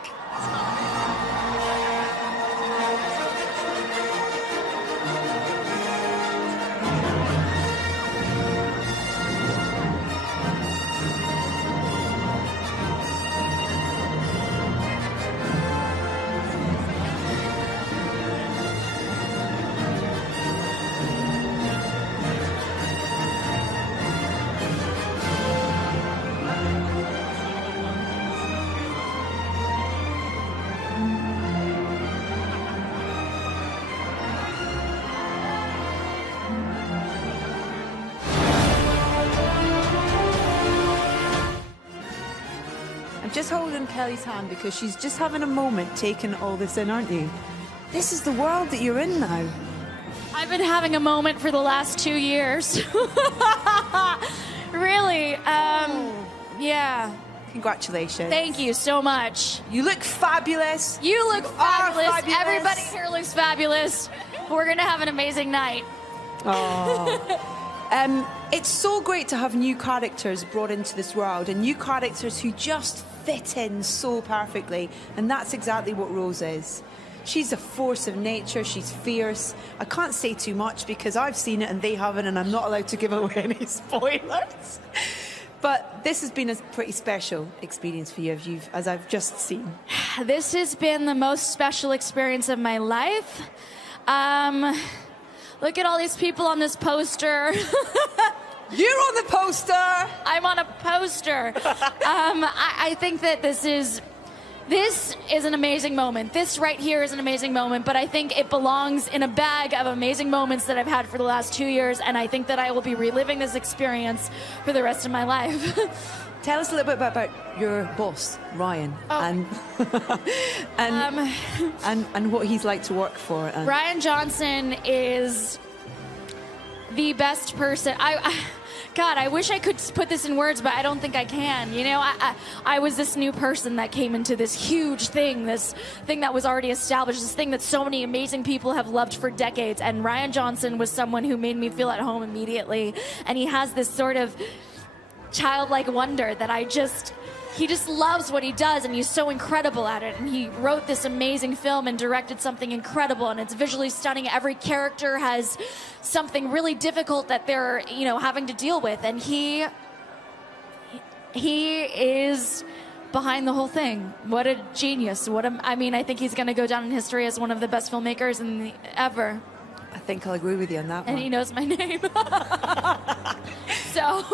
Just holding Kelly's hand because she's just having a moment taking all this in, aren't you? This is the world that you're in now. I've been having a moment for the last 2 years. Really, yeah. Congratulations. Thank you so much. You look fabulous. You look fabulous. Fabulous. Everybody here looks fabulous. We're going to have an amazing night. Oh. It's so great to have new characters brought into this world and new characters who just fit in so perfectly. And that's exactly what Rose is. She's a force of nature. She's fierce. I can't say too much because I've seen it and they haven't, and I'm not allowed to give away any spoilers. But this has been a pretty special experience for you, as I've just seen. This has been the most special experience of my life. Look at all these people on this poster. You're on the poster. I'm on a poster. I think that this is an amazing moment. This right here is an amazing moment, but I think it belongs in a bag of amazing moments that I've had for the last 2 years, and I think that I will be reliving this experience for the rest of my life. Tell us a little bit about your boss, Ryan, and what he's like to work for. Ryan Johnson is the best person. God, I wish I could put this in words, but I don't think I can. You know, I was this new person that came into this huge thing, this thing that was already established, this thing that so many amazing people have loved for decades. And Ryan Johnson was someone who made me feel at home immediately. And he has this sort of childlike wonder that he just loves what he does, and he's so incredible at it. And he wrote this amazing film and directed something incredible, and it's visually stunning. Every character has something really difficult that they're, you know, having to deal with, and he is behind the whole thing. What a genius! I mean, I think he's going to go down in history as one of the best filmmakers ever. I think I'll agree with you on that one. And he knows my name. So.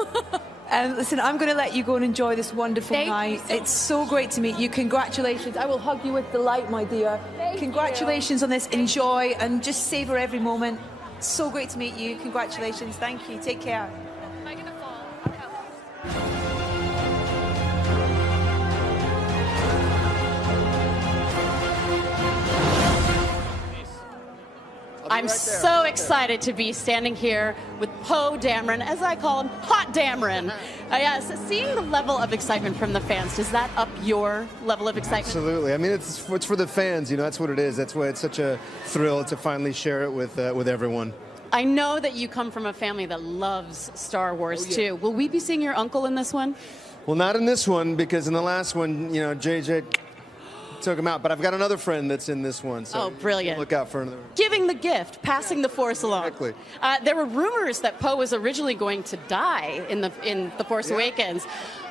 Listen, I'm going to let you go and enjoy this wonderful night. It's so great to meet you. Congratulations. I will hug you with delight, my dear. Congratulations on this. Enjoy and just savor every moment. So great to meet you. Congratulations. Thank you. Take care. Am I going to fall? I'm so excited to be standing here with Poe Dameron, as I call him, Hot Dameron. Yes, seeing the level of excitement from the fans, does that up your level of excitement? Absolutely. I mean, it's for the fans. You know, that's what it is. That's why it's such a thrill to finally share it with everyone. I know that you come from a family that loves Star Wars too. Will we be seeing your uncle in this one? Well, not in this one, because in the last one, you know, JJ took him out. But I've got another friend that's in this one. So brilliant. Look out for another. Giving the gift, passing the Force along. Exactly. There were rumors that Poe was originally going to die in the Force Awakens.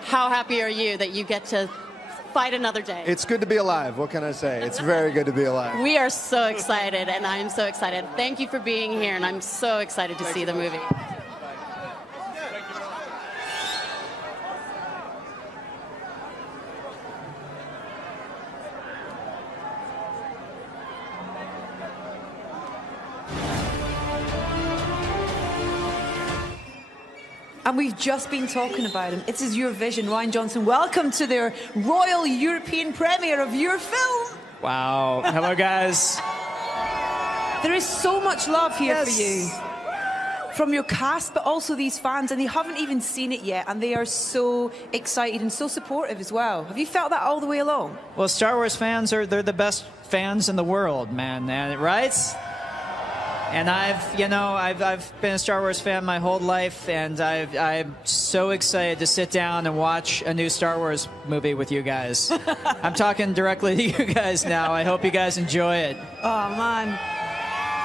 How happy are you that you get to fight another day? It's good to be alive. What can I say? It's very good to be alive. We are so excited, and I'm so excited. Thank you for being here, and I'm so excited to see the movie. And we've just been talking about him. It is your vision, Ryan Johnson. Welcome to their Royal European premiere of your film. Wow. Hello, guys. There is so much love here for you. From your cast, but also these fans, and they haven't even seen it yet, and they are so excited and so supportive as well. Have you felt that all the way along? Well, Star Wars fans they're the best fans in the world, man, right? And I've been a Star Wars fan my whole life, and I'm so excited to sit down and watch a new Star Wars movie with you guys. I'm talking directly to you guys now. I hope you guys enjoy it. Oh, man.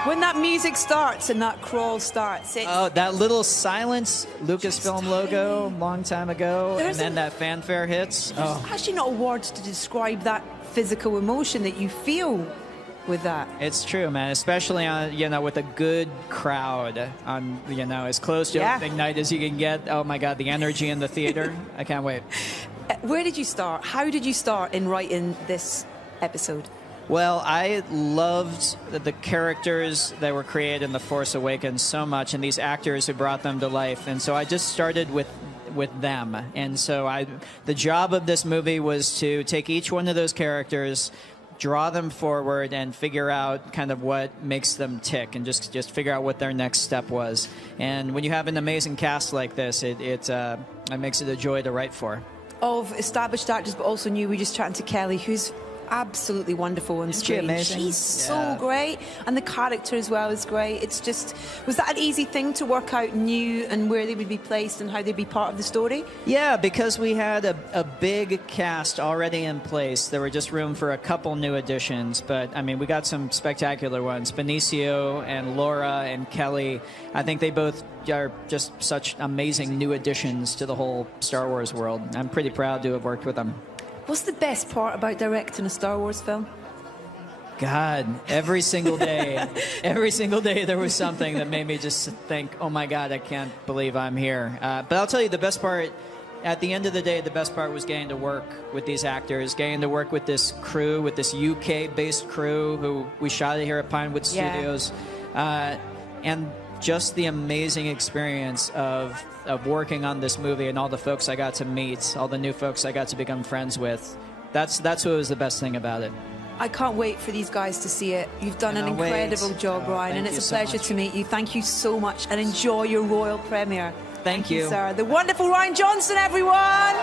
When that music starts and that crawl starts, that little silence Lucasfilm logo a long time ago, and then that fanfare hits. There's actually not words to describe that physical emotion that you feel with that. It's true, man, especially on with a good crowd on as close to opening night as you can get. Oh my God, the energy in the theater. I can't wait. Where did you start? How did you start in writing this episode? Well, I loved the characters that were created in The Force Awakens so much, and these actors who brought them to life, and so I just started with them. And so the job of this movie was to take each one of those characters, draw them forward, and figure out kind of what makes them tick, and just figure out what their next step was. And when you have an amazing cast like this, it makes it a joy to write for. Of established actors, but also new. We just chatting to Kelly, who's absolutely wonderful on screen. She's so great, and the character as well is great. It's just, was that an easy thing to work out new and where they would be placed and how they'd be part of the story? Yeah, because we had a big cast already in place. There were just room for a couple new additions, but I mean, we got some spectacular ones. Benicio and Laura and Kelly, I think they both are just such amazing new additions to the whole Star Wars world. I'm pretty proud to have worked with them. What's the best part about directing a Star Wars film? God, every single day there was something that made me just think, oh my God, I can't believe I'm here. But I'll tell you, the best part, at the end of the day, the best part was getting to work with these actors, getting to work with this crew, with this UK-based crew who we shot it here at Pinewood Studios. And just the amazing experience of working on this movie and all the folks I got to meet, all the new folks I got to become friends with. That's what was the best thing about it. I can't wait for these guys to see it. You've done an incredible job, Ryan, and it's a pleasure to meet you. Thank you so much, and enjoy your royal premiere. Thank you, sir. The wonderful Ryan Johnson, everyone!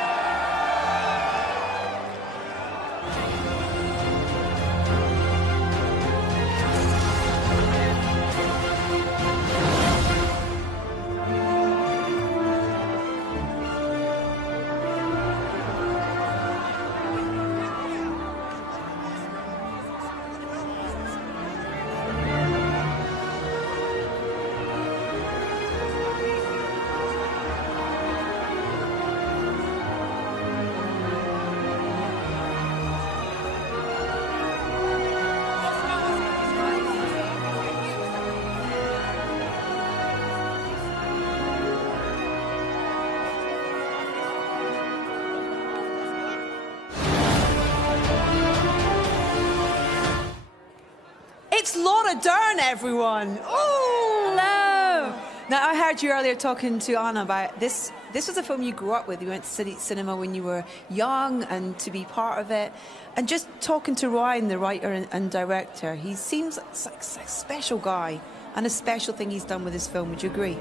It's Laura Dern, everyone. Oh, hello. Now, I heard you earlier talking to Anna about this. This was a film you grew up with. You went to cinema when you were young, and to be part of it. And just talking to Ryan, the writer and director, he seems like a special guy, and a special thing he's done with this film. Would you agree?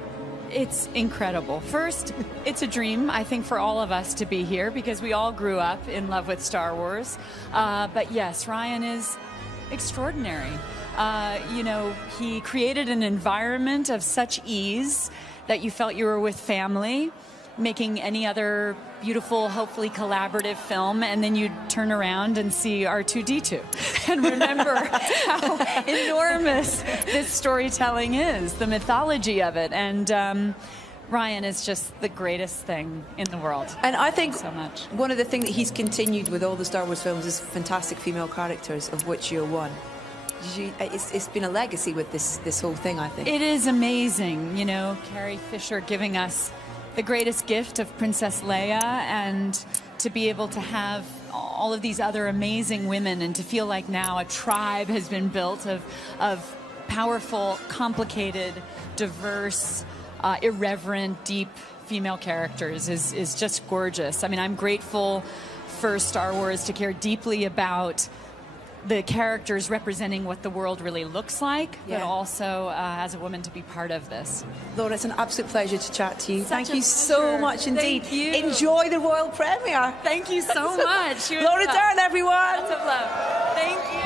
It's incredible. First, it's a dream, I think, for all of us to be here because we all grew up in love with Star Wars. But yes, Ryan is extraordinary. You know, he created an environment of such ease that you felt you were with family, making any other beautiful, hopefully collaborative film, and then you'd turn around and see R2-D2 and remember how enormous this storytelling is, the mythology of it. And Ryan is just the greatest thing in the world. And I think so much. One of the things that he's continued with all the Star Wars films is fantastic female characters, of which you're one. It's been a legacy with this whole thing, I think. It is amazing, you know, Carrie Fisher giving us the greatest gift of Princess Leia, and to be able to have all of these other amazing women, and to feel like now a tribe has been built of powerful, complicated, diverse, irreverent, deep female characters is just gorgeous. I mean, I'm grateful for Star Wars to care deeply about the characters representing what the world really looks like, but also as a woman to be part of this. Laura, it's an absolute pleasure to chat to you. Thank you pleasure. so much indeed. Thank you. Enjoy the royal premiere. Thank you so much. Laura Dern, everyone. Lots of love. Thank you.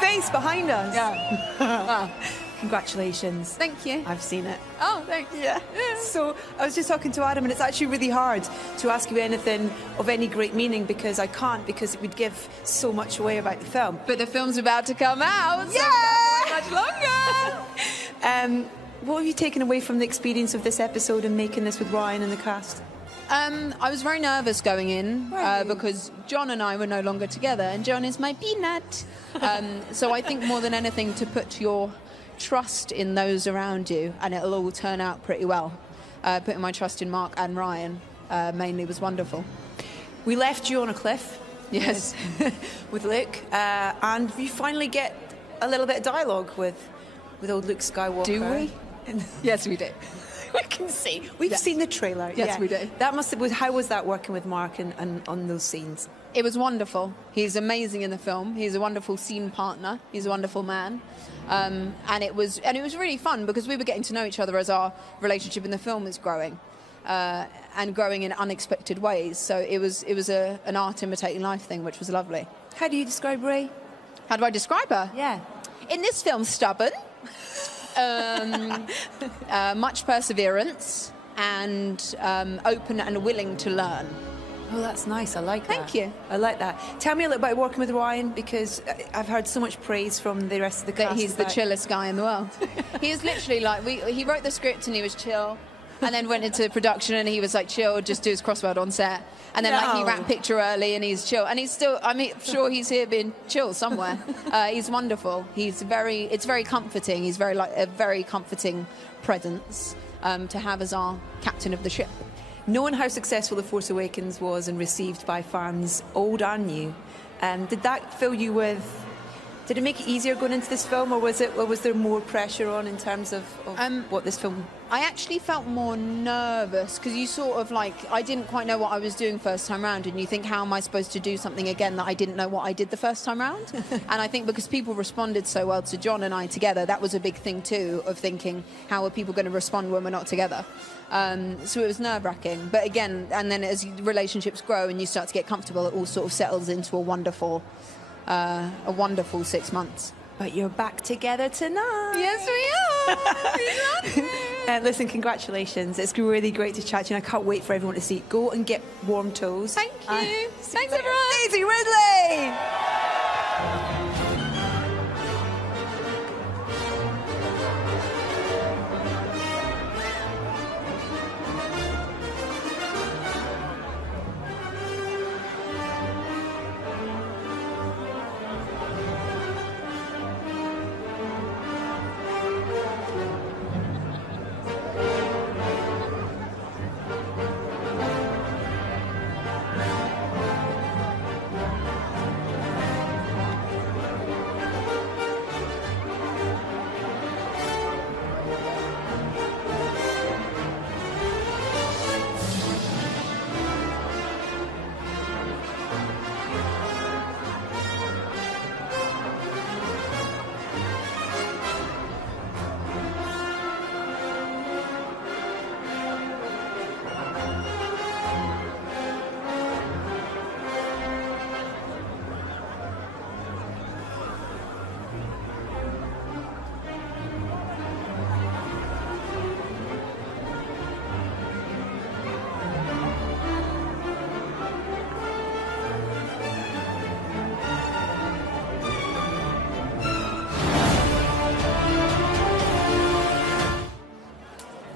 Face behind us. Yeah. Wow. Congratulations. Thank you. I've seen it. Oh, thank you. Yeah. So I was just talking to Adam, and it's actually really hard to ask you anything of any great meaning because I can't, because it would give so much away about the film. But the film's about to come out. Yeah. So much longer. What have you taken away from the experience of this episode and making this with Ryan and the cast? I was very nervous going in because John and I were no longer together, and John is my peanut. So I think more than anything to put your trust in those around you, and it'll all turn out pretty well. Putting my trust in Mark and Ryan mainly was wonderful. We left you on a cliff. Yes. With Luke, and we finally get a little bit of dialogue with old Luke Skywalker. Do we? Yes, we do. We can see. We've seen the trailer. Yes, we do. That must have. How was that working with Mark and on those scenes? It was wonderful. He's amazing in the film. He's a wonderful scene partner. He's a wonderful man. And it was really fun because we were getting to know each other as our relationship in the film is growing. And growing in unexpected ways. So it was an art imitating life thing, which was lovely. How do you describe Ray? How do I describe her? Yeah. In this film, stubborn, much perseverance, and open and willing to learn. Oh, that's nice. I like that. Thank you. I like that. Tell me a little about working with Ryan, because I've heard so much praise from the rest of the cast. That he's the chillest guy in the world. He is literally like, he wrote the script and he was chill, and then went into production and he was like chill, just do his crossword on set. And then like he wrapped picture early and he's chill. And he's still, I'm sure he's here being chill somewhere. He's wonderful. It's very comforting. He's very like a very comforting presence to have as our captain of the ship. Knowing how successful The Force Awakens was and received by fans, old and new, did that fill you with... Did it make it easier going into this film, or was there more pressure on in terms of what this film... I actually felt more nervous because you sort of like, I didn't quite know what I was doing first time round, and you think, how am I supposed to do something again that I didn't know what I did the first time round? And I think because people responded so well to John and I together, that was a big thing too, of thinking, how are people going to respond when we're not together? So it was nerve-wracking. But again, and then as relationships grow and you start to get comfortable, it all sort of settles into a wonderful 6 months. But you're back together tonight. Yes, we are. Listen, congratulations. It's really great to chat to you. I can't wait for everyone to see it. Go and get warm toes. Thank you. Thanks, everyone. Daisy Ridley!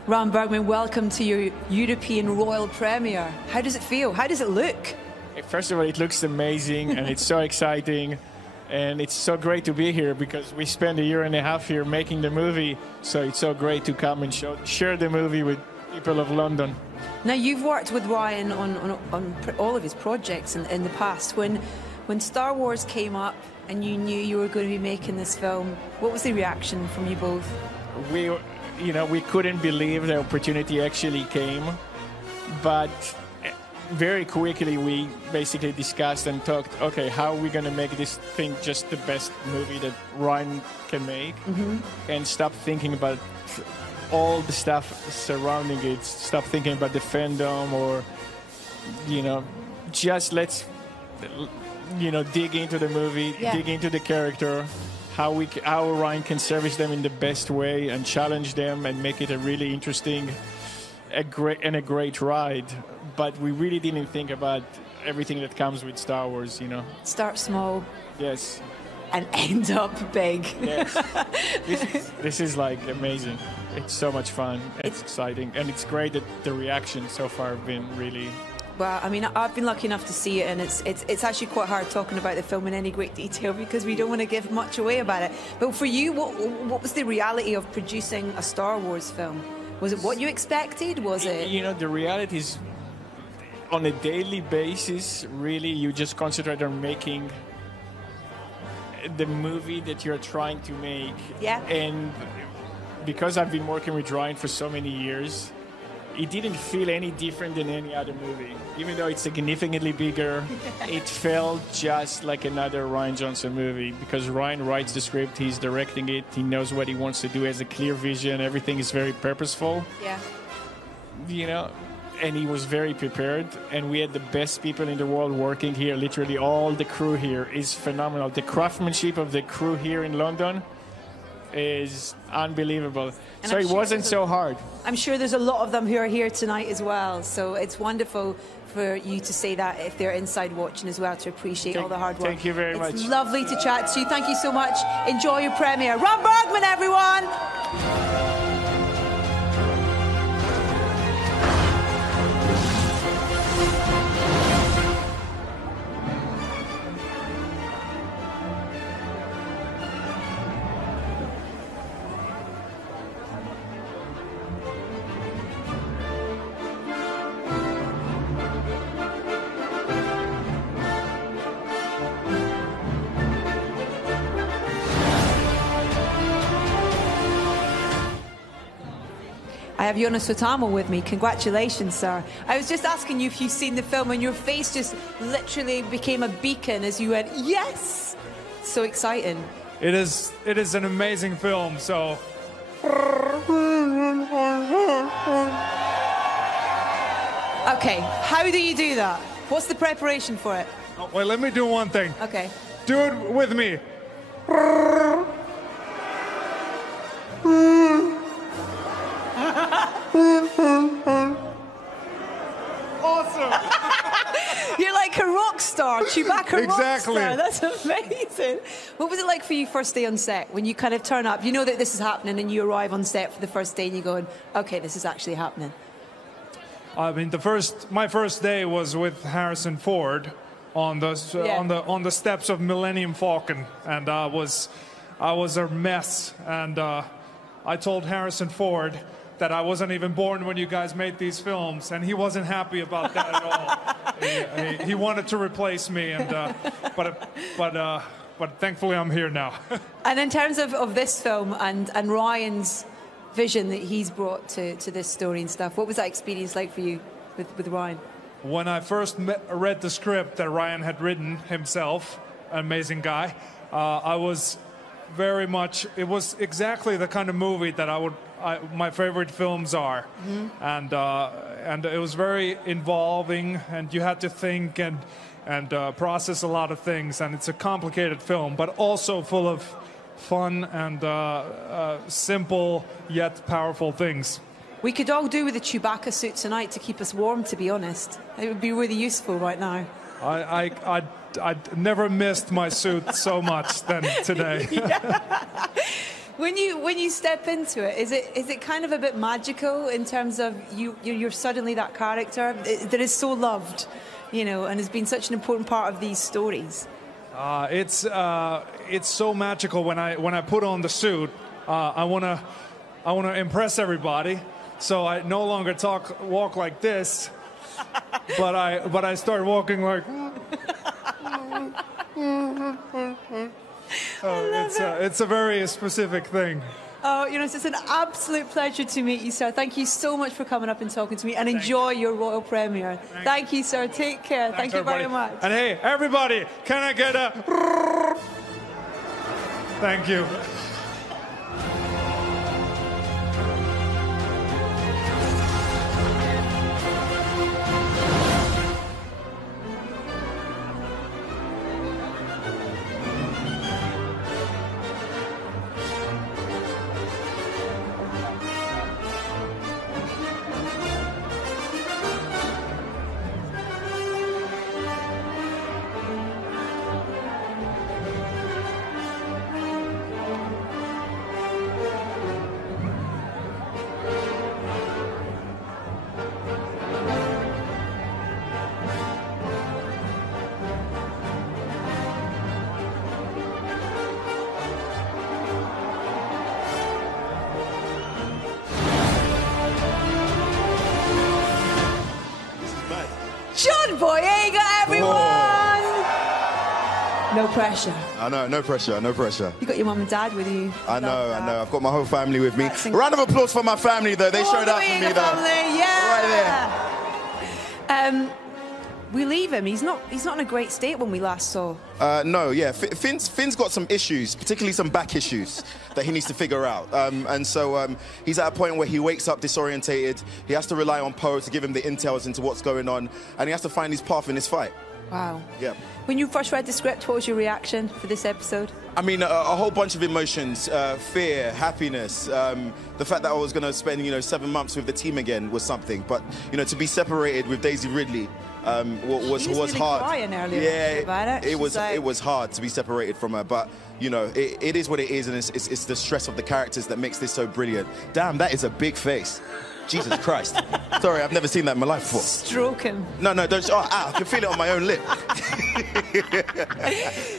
Ron Bergman, welcome to your European Royal Premiere. How does it feel? How does it look? First of all, it looks amazing and it's so exciting. And it's so great to be here because we spent a year and a half here making the movie. So it's so great to come and share the movie with people of London. Now, you've worked with Ryan on all of his projects in the past. When Star Wars came up and you knew you were going to be making this film, what was the reaction from you both? We couldn't believe the opportunity actually came, but very quickly we basically discussed and talked, okay, how are we going to make this thing just the best movie that Ryan can make, and stop thinking about all the stuff surrounding it, stop thinking about the fandom or, just let's, dig into the movie, dig into the character, how Ryan can service them in the best way and challenge them and make it a really interesting, a great ride. But we really didn't think about everything that comes with Star Wars, Start small. Yes. And end up big. Yes. This is like amazing. It's so much fun. It's exciting. And it's great that the reactions so far have been really... Well, I mean, I've been lucky enough to see it, and it's actually quite hard talking about the film in any great detail because we don't want to give much away about it. But for you, what was the reality of producing a Star Wars film? Was it what you expected? Was it... the reality is, on a daily basis, really, you just concentrate on making the movie that you're trying to make. Yeah. And because I've been working with Ryan for so many years, it didn't feel any different than any other movie. Even though it's significantly bigger, it felt just like another Rian Johnson movie because Rian writes the script, he's directing it, he knows what he wants to do, has a clear vision, everything is very purposeful. Yeah. You know, and he was very prepared, and we had the best people in the world working here. Literally all the crew here is phenomenal. The craftsmanship of the crew here in London is unbelievable. And so I'm it sure wasn't so hard. I'm sure there's a lot of them who are here tonight as well. So it's wonderful for you to say that if they're inside watching as well, to appreciate all the hard work. Thank you very much. It's lovely to chat to you. Thank you so much. Enjoy your premiere. Ron Bergman, everyone. I have Jonas Sotamo with me. Congratulations, sir. I was just asking you if you've seen the film, and your face just literally became a beacon as you went, yes! So exciting. It is an amazing film, so... Okay, how do you do that? What's the preparation for it? Oh, wait, let me do one thing. Okay. Do it with me. Awesome. You're like a rock star, Chewbacca Exactly. rock star. That's amazing. What was it like for you first day on set when you kind of turn up? You know that this is happening, and you arrive on set for the first day, and you're going, "Okay, this is actually happening." I mean, my first day was with Harrison Ford on the steps of Millennium Falcon, and I was a mess, and I told Harrison Ford that I wasn't even born when you guys made these films, and he wasn't happy about that at all. He wanted to replace me, and but thankfully I'm here now. And in terms of this film and Ryan's vision that he's brought to this story and stuff, what was that experience like for you with Ryan? When I first read the script that Ryan had written himself, an amazing guy, I was very much, it was exactly the kind of movie that my favorite films are. Mm-hmm. And it was very involving, and you had to think and process a lot of things, and it's a complicated film, but also full of fun and simple yet powerful things. We could all do with a Chewbacca suit tonight to keep us warm, to be honest. It would be really useful right now. I never missed my suit so much than today. When you step into it, is it kind of a bit magical in terms of you're suddenly that character that is so loved, you know, and has been such an important part of these stories? It's so magical when I put on the suit. I wanna impress everybody, so I no longer walk like this, but I start walking like. It's a very specific thing. Oh, you know, it's an absolute pleasure to meet you, sir. Thank you so much for coming up and talking to me, and enjoy your royal premiere. Thank you, sir. Take care. Thank you very much. And hey, everybody, can I get a... Thank you. No pressure. I know, no pressure, no pressure. You got your mum and dad with you. I know. I've got my whole family with me. That's Round of applause for my family, though. They showed up for me, though. Family, yeah. Right there. We leave him. He's not in a great state when we last saw. No, yeah. Finn's got some issues, particularly some back issues that he needs to figure out. And so he's at a point where he wakes up disorientated. He has to rely on Poe to give him the intels into what's going on, and he has to find his path in this fight. Wow. Yeah. When you first read the script, what was your reaction for this episode? I mean, a whole bunch of emotions, fear, happiness. The fact that I was going to spend, 7 months with the team again was something. But, to be separated with Daisy Ridley was really hard. Crying earlier Yeah, about it. It was hard to be separated from her. But, it is what it is, and it's the stress of the characters that makes this so brilliant. Damn, that is a big face. Jesus Christ. Sorry, I've never seen that in my life before. Stroke him. No, don't. Oh, I can feel it on my own lip.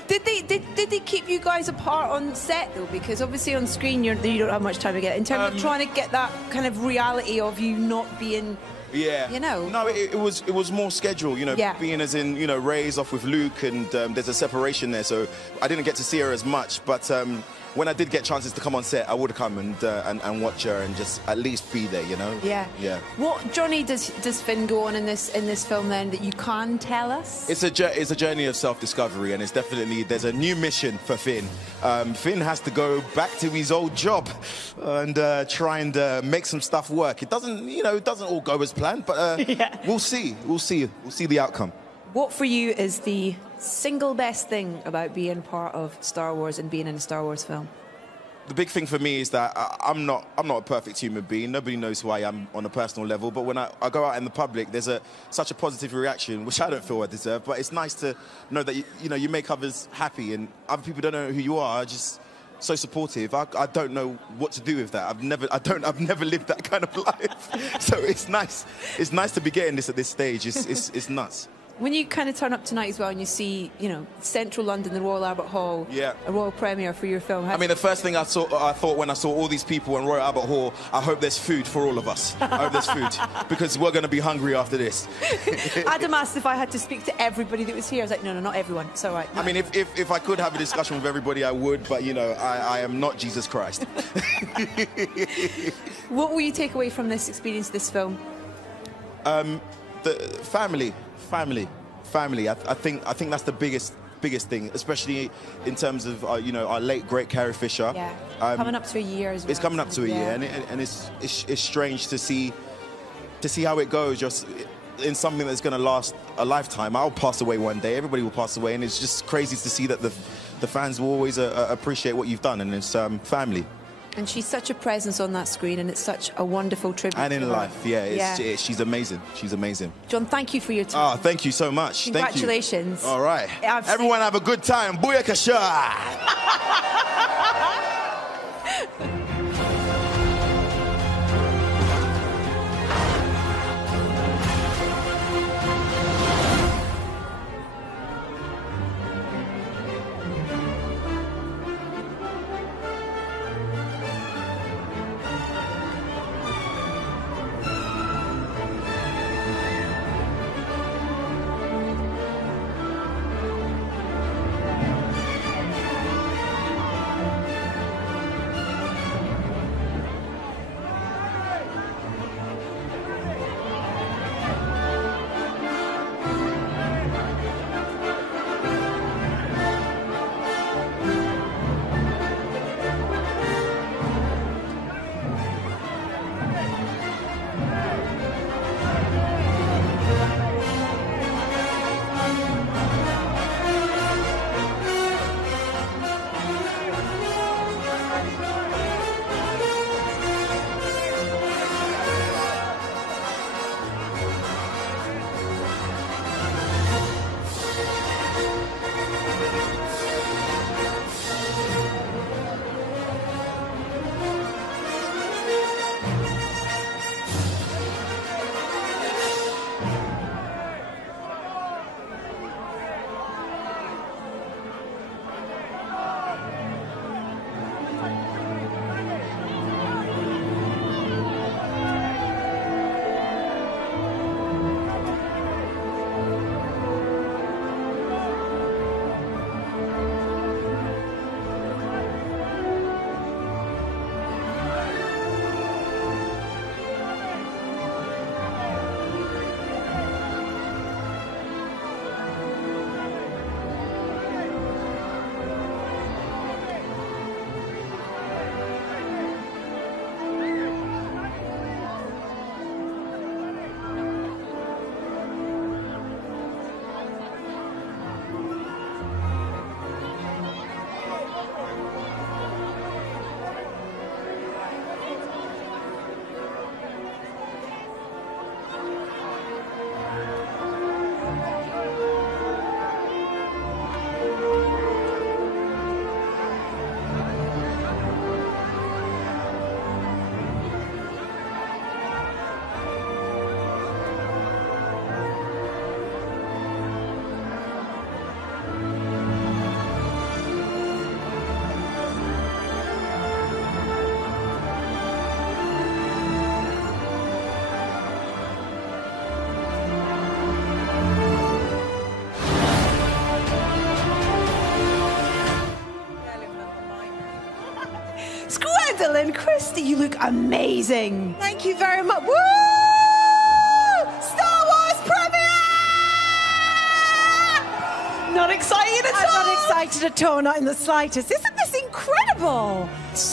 Did they keep you guys apart on set, though? Because obviously on screen you don't have much time to get. In terms of trying to get that kind of reality of you not being... Yeah. No, it was more schedule, being as in, Ray's off with Luke, and there's a separation there, so I didn't get to see her as much, but when I did get chances to come on set, I would come and watch her and just at least be there, Yeah. Yeah. What journey does Finn go on in this film then that you can tell us? It's a journey of self-discovery, and there's a new mission for Finn. Finn has to go back to his old job and try and make some stuff work. It doesn't all go as planned, but we'll see. We'll see the outcome. What for you is the single best thing about being part of Star Wars and being in a Star Wars film? The big thing for me is that I'm not a perfect human being. Nobody knows who I am on a personal level. But when I go out in the public, there's such a positive reaction, which I don't feel I deserve. But it's nice to know that you make others happy, and other people don't know who you are. Just so supportive. I don't know what to do with that. I've never lived that kind of life. So it's nice. It's nice to be getting this at this stage. It's nuts. When you kind of turn up tonight as well and you see, central London, the Royal Albert Hall, a royal premiere for your film. I mean, the first thing I thought when I saw all these people in Royal Albert Hall, I hope there's food for all of us. I hope there's food, because we're going to be hungry after this. Adam asked if I had to speak to everybody that was here. I was like, no, not everyone. It's all right. I mean, if I could have a discussion with everybody, I would, but, I am not Jesus Christ. What will you take away from this experience, this film? The family. I think that's the biggest thing, especially in terms of our late great Carrie Fisher. Yeah, coming up to a year as well. It's coming up to a year, and it's strange to see how it goes. Just in something that's going to last a lifetime. I'll pass away one day. Everybody will pass away, and it's just crazy to see that the fans will always appreciate what you've done, and it's family. And she's such a presence on that screen, and it's such a wonderful tribute. And in life, she's amazing. She's amazing. John, thank you for your time. Oh, thank you so much. Congratulations. Thank you. All right. Everyone have a good time. Booyakasha! Gwendolyn Christie, you look amazing. Thank you very much. Woo! Star Wars premiere! Not excited at all? I'm not excited at all, not in the slightest. Isn't this incredible?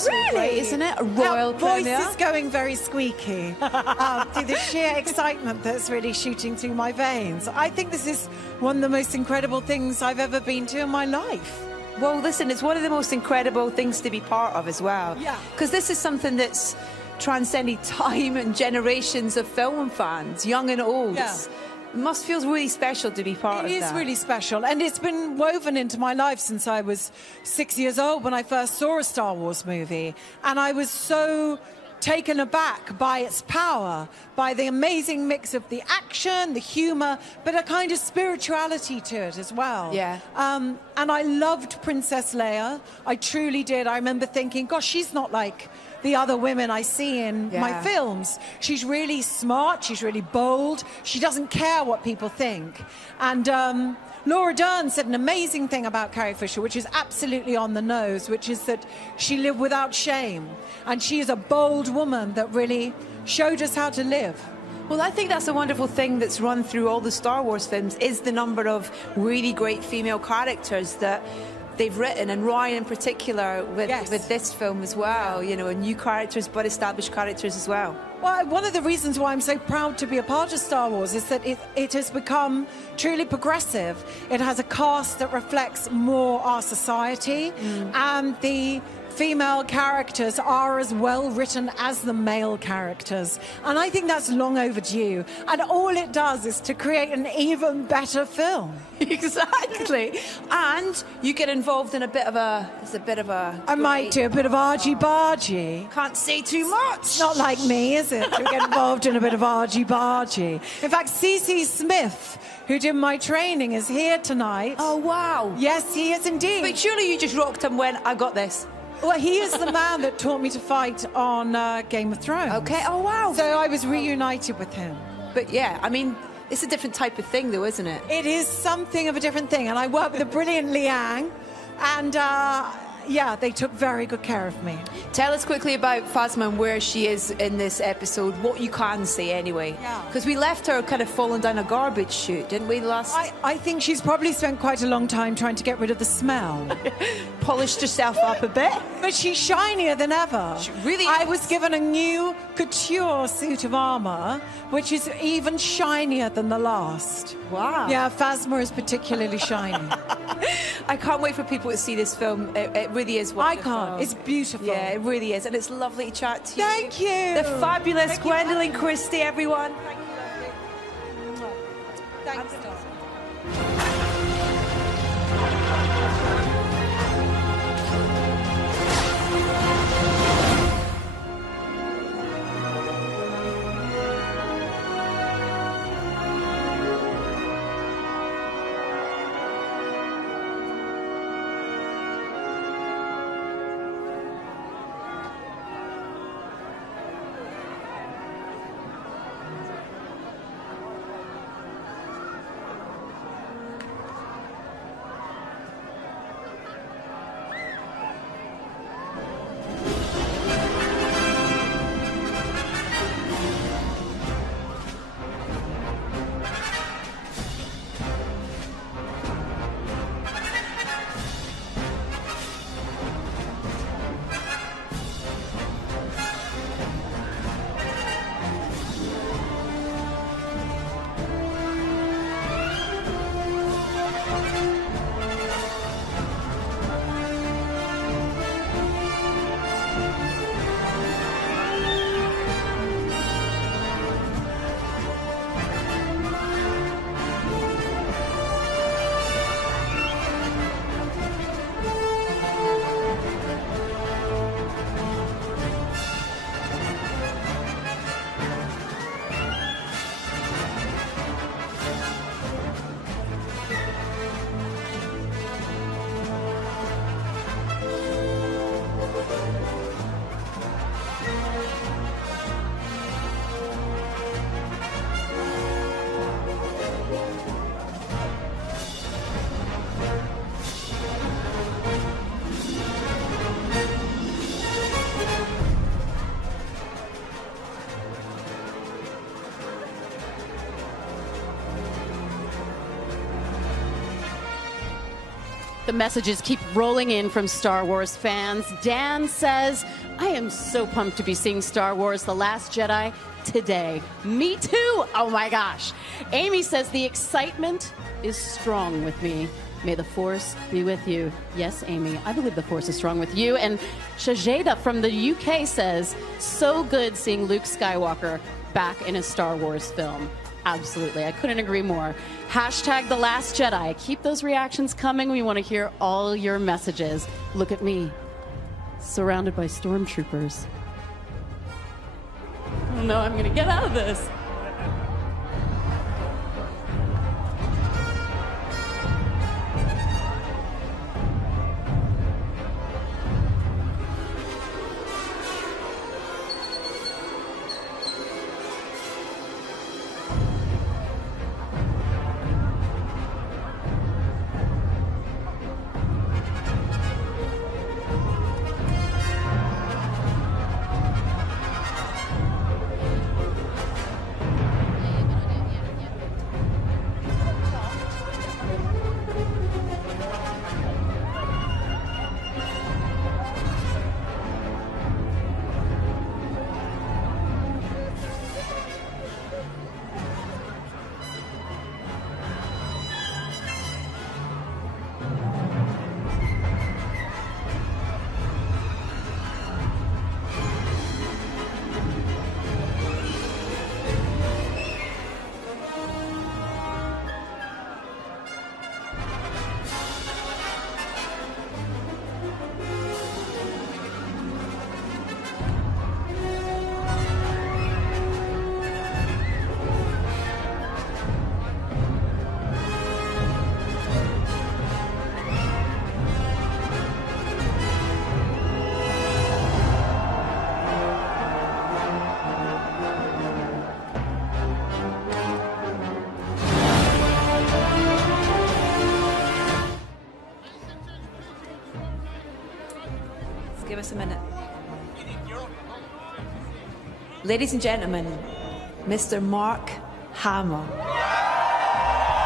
Really? Isn't it? A royal Our premiere? voice is going very squeaky through the sheer excitement that's really shooting through my veins. I think this is one of the most incredible things I've ever been to in my life. Well, listen, it's one of the most incredible things to be part of as well. Yeah. Because this is something that's transcended time and generations of film fans, young and old. Yeah. It must feel really special to be part of that. It is really special, and it's been woven into my life since I was 6 years old when I first saw a Star Wars movie. And I was so taken aback by its power, by the amazing mix of the action, the humor, but a kind of spirituality to it as well. Yeah. And I loved Princess Leia. I truly did. I remember thinking, gosh, she's not like the other women I see in my films. She's really smart. She's really bold. She doesn't care what people think. And Laura Dern said an amazing thing about Carrie Fisher, which is absolutely on the nose, which is that she lived without shame. And she is a bold woman that really showed us how to live. Well, I think that's a wonderful thing that's run through all the Star Wars films, is the number of really great female characters that they've written, and Ryan in particular with this film as well, you know, new characters but established characters as well. Well, one of the reasons why I'm so proud to be a part of Star Wars is that it has become truly progressive. It has a cast that reflects more our society, and the female characters are as well written as the male characters. And I think that's long overdue. And all it does is to create an even better film. Exactly. And you get involved in a bit of a... I might do a bit of argy-bargy. Can't say too much. It's not like me, is it? To get involved in a bit of argy-bargy. In fact, C.C. Smith, who did my training, is here tonight. Oh, wow. Yes, he is indeed. But surely you just rocked him when I got this. Well, he is the man that taught me to fight on Game of Thrones. Okay, oh wow. So I was reunited with him. But yeah, I mean, it's a different type of thing though, isn't it? It is something of a different thing. And I worked with the brilliant Liang. And yeah, they took very good care of me. Tell us quickly about Phasma and where she is in this episode, what you can say anyway. Because we left her kind of falling down a garbage chute, didn't we, last... I think she's probably spent quite a long time trying to get rid of the smell. Polished herself up a bit. But she's shinier than ever. She really I is. was given a new couture suit of armor, which is even shinier than the last. Wow. Yeah, Phasma is particularly shiny. I can't wait for people to see this film. It really is wonderful. I can't. It's beautiful. Yeah, it really is. And it's lovely to chat to you. Thank you. The fabulous Gwendolyn Christie, everyone. Thanks, The messages keep rolling in from Star Wars fans. Dan says, I am so pumped to be seeing Star Wars The Last Jedi today. Me too. Oh my gosh. Amy says, the excitement is strong with me. May the Force be with you. Yes, Amy, I believe the Force is strong with you. And Shajeda from the UK says, so good seeing Luke Skywalker back in a Star Wars film. Absolutely, I couldn't agree more. Hashtag The Last Jedi. Keep those reactions coming. We want to hear all your messages. Look at me, surrounded by stormtroopers. Oh no, I'm gonna get out of this. Give us a minute. Ladies and gentlemen, Mr. Mark Hamill.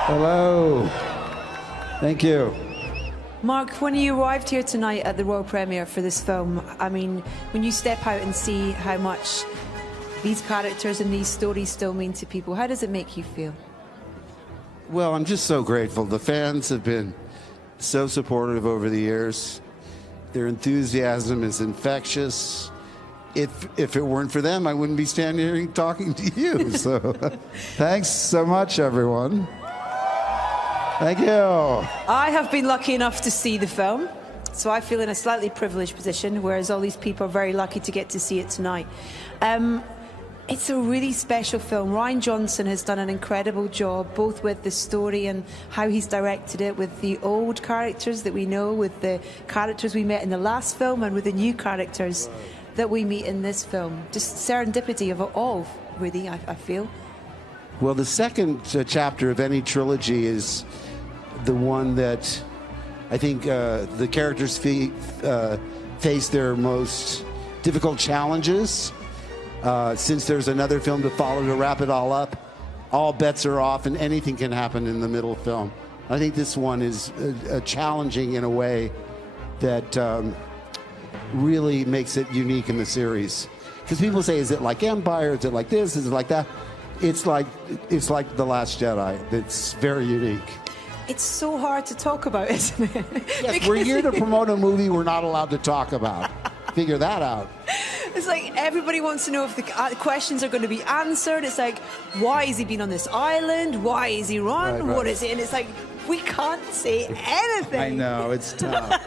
Hello. Thank you. Mark, when you arrived here tonight at the world premiere for this film, I mean, when you step out and see how much these characters and these stories still mean to people, how does it make you feel? Well, I'm just so grateful. The fans have been so supportive over the years. Their enthusiasm is infectious. If it weren't for them, I wouldn't be standing here talking to you. So thanks so much, everyone. Thank you. I have been lucky enough to see the film, so I feel in a slightly privileged position, whereas all these people are very lucky to get to see it tonight. It's a really special film. Rian Johnson has done an incredible job, both with the story and how he's directed it, with the old characters that we know, with the characters we met in the last film, and with the new characters that we meet in this film. Just serendipity of it all, really, I feel. Well, the second chapter of any trilogy is the one that I think the characters face their most difficult challenges. Since there's another film to follow to wrap it all up, all bets are off and anything can happen in the middle film. I think this one is challenging in a way that really makes it unique in the series. Because people say, is it like Empire? Is it like this? Is it like that? It's like The Last Jedi. It's very unique. It's so hard to talk about, isn't it? Yes, we're here to promote a movie we're not allowed to talk about. Figure that out. It's like everybody wants to know if the questions are going to be answered. It's like, why has he been on this island? Why is he run? Right. What is it? And it's like, we can't say anything. I know, it's tough.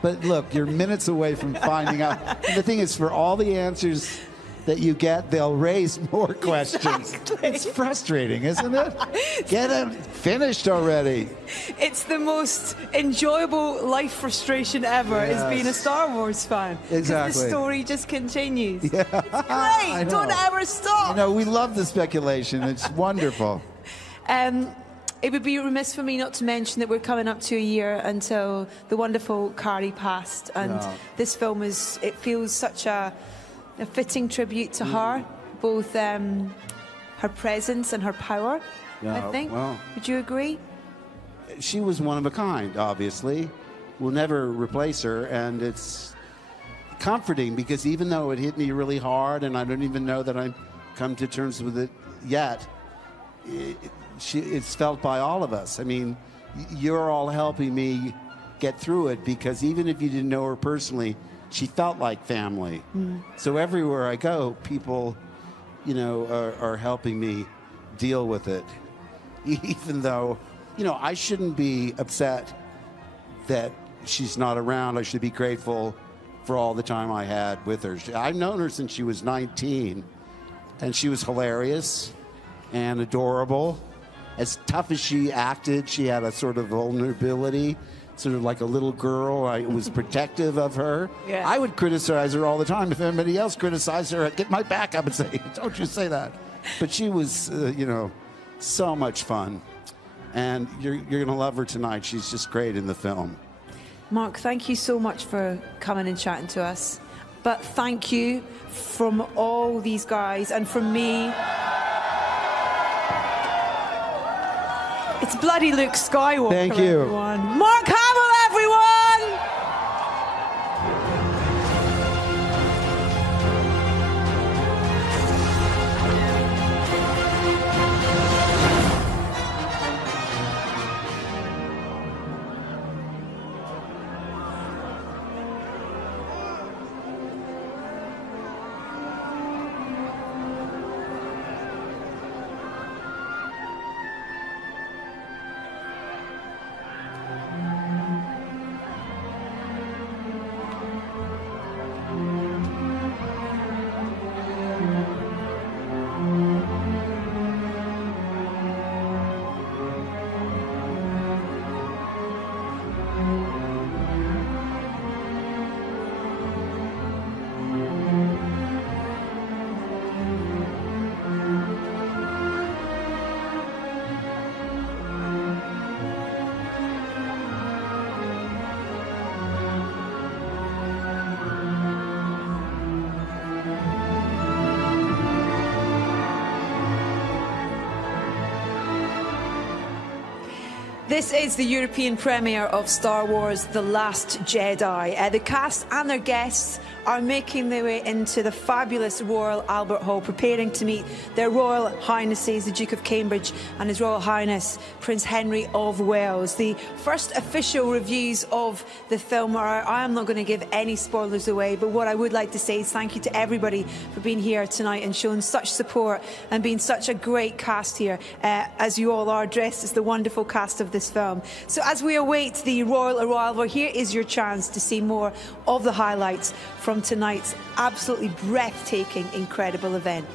But look, you're minutes away from finding out. And the thing is, for all the answers that you get, they'll raise more questions. Exactly. It's frustrating, isn't it? Get it finished already. It's the most enjoyable life frustration ever, is being a Star Wars fan. Exactly. The story just continues. Yeah. It's great. Don't ever stop. I know, we love the speculation. It's wonderful. It would be remiss for me not to mention that we're coming up to a year until the wonderful Carrie passed. And this film it feels such a fitting tribute to her, both her presence and her power, I think. Well, would you agree? she was one of a kind, obviously. will never replace her, and it's comforting because even though it hit me really hard, and I don't even know that I've come to terms with it yet, it's felt by all of us. I mean, you're all helping me get through it because even if you didn't know her personally, she felt like family. So everywhere I go, people, you know, are helping me deal with it. Even though, you know, I shouldn't be upset that she's not around. I should be grateful for all the time I had with her. I've known her since she was 19, and she was hilarious and adorable. As tough as she acted, she had a sort of vulnerability, sort of like a little girl. I was protective of her. Yeah. I would criticize her all the time. If anybody else criticized her, I'd get my back up and say, don't you say that. But she was, you know, so much fun. And you're going to love her tonight. She's just great in the film. Mark, thank you so much for coming and chatting to us. But thank you from all these guys and from me. It's bloody Luke Skywalker, Thank you. everyone. Mark Hamill, everyone! This is the European premiere of Star Wars The Last Jedi. The cast and their guests are making their way into the fabulous Royal Albert Hall, preparing to meet their Royal Highnesses, the Duke of Cambridge and His Royal Highness Prince Henry of Wales. The first official reviews of the film are, I am not going to give any spoilers away, but what I would like to say is thank you to everybody for being here tonight and showing such support and being such a great cast here, as you all are dressed as the wonderful cast of this film. So as we await the royal arrival, here is your chance to see more of the highlights from tonight's absolutely breathtaking, incredible event.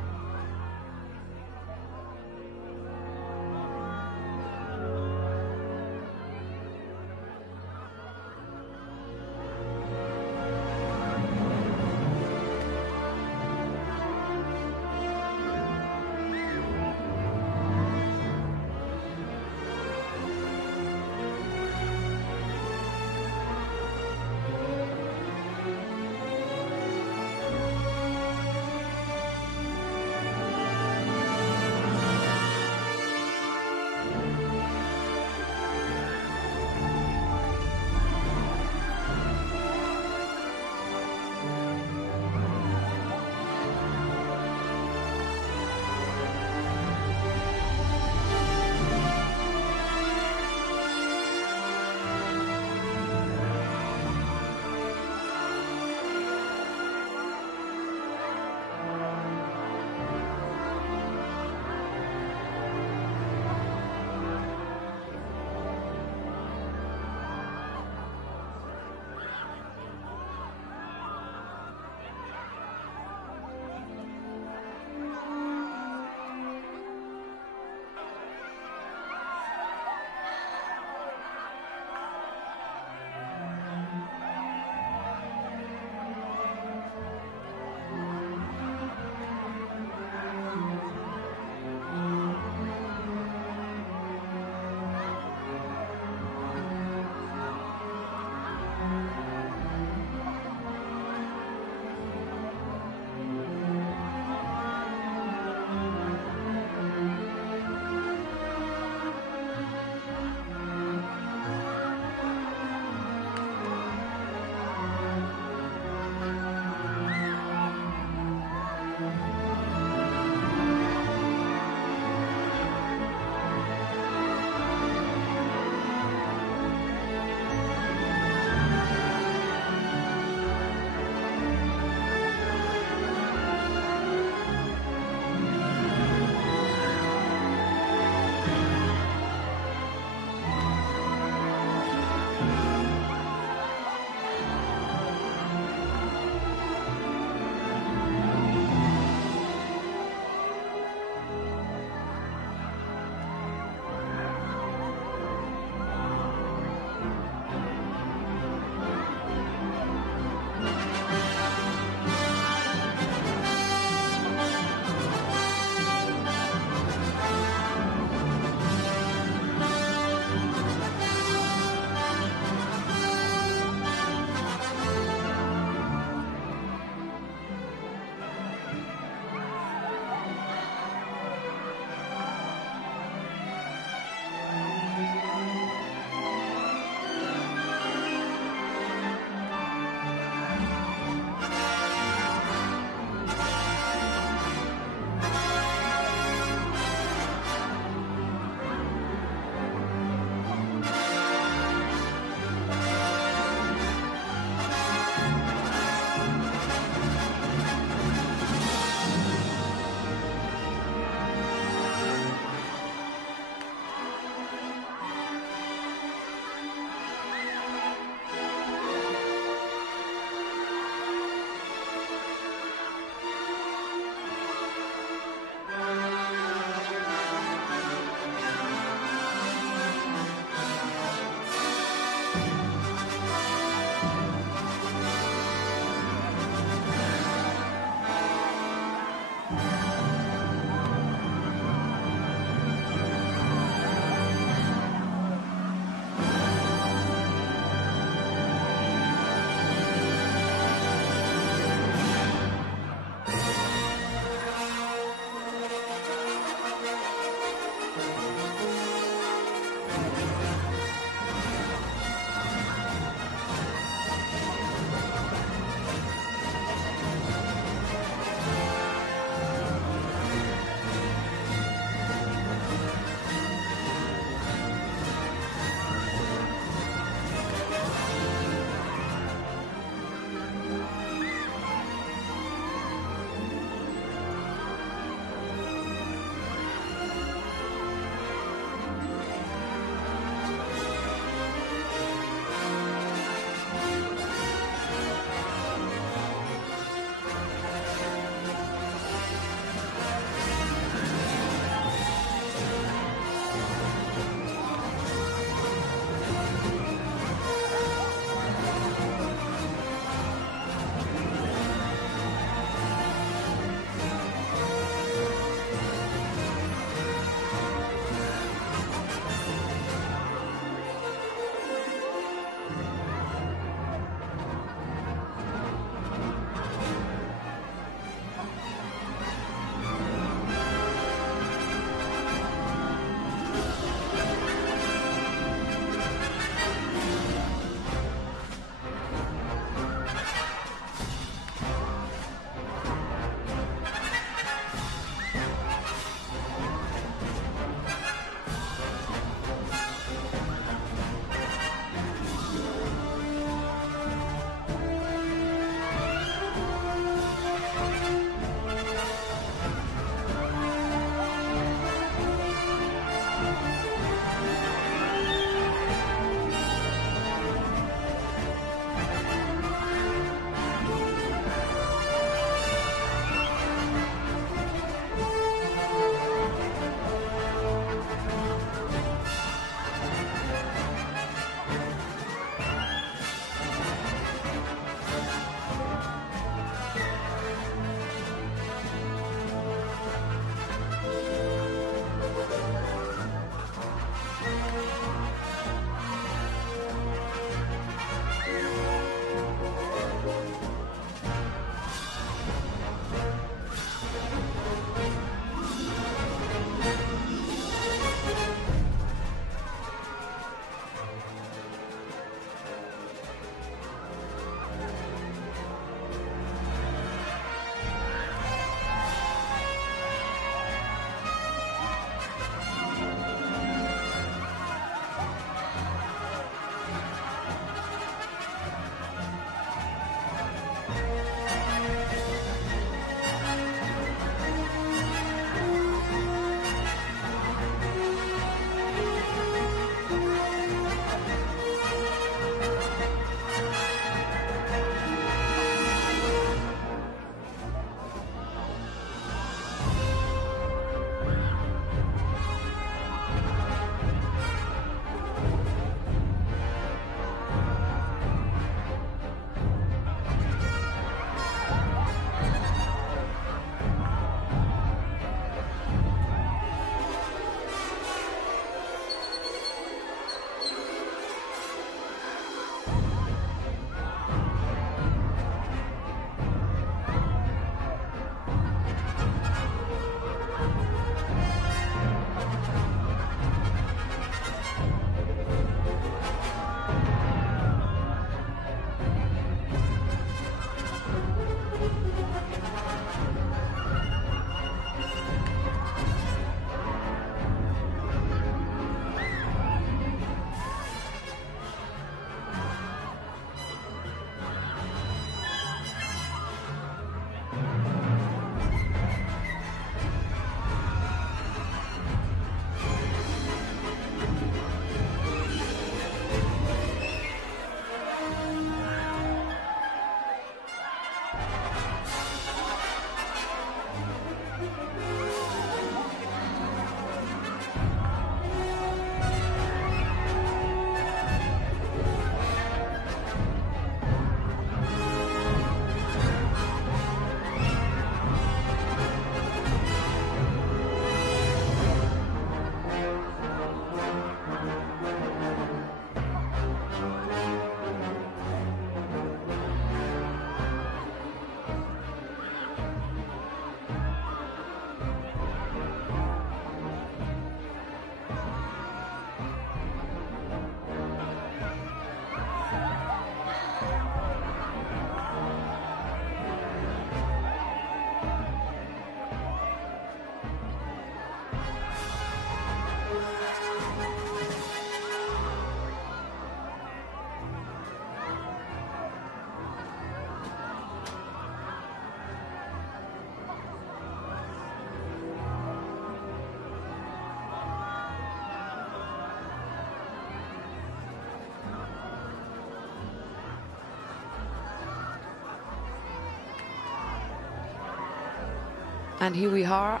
And here we are,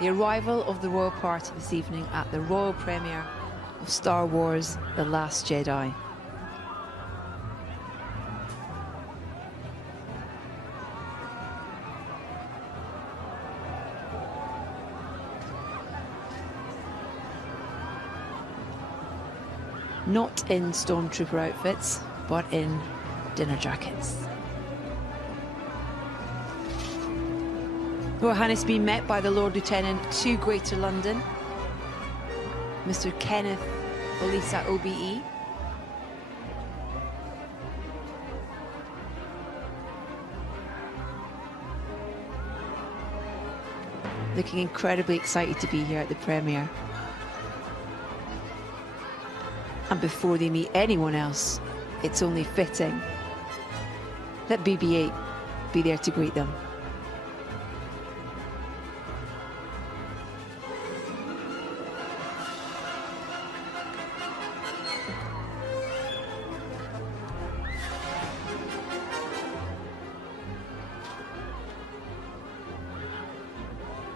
the arrival of the royal party this evening at the royal premiere of Star Wars: The Last Jedi. Not in stormtrooper outfits, but in dinner jackets. Royal Highness being met by the Lord Lieutenant to Greater London, Mr. Kenneth Olisa OBE. Looking incredibly excited to be here at the premiere. And before they meet anyone else, it's only fitting that BB-8 be there to greet them.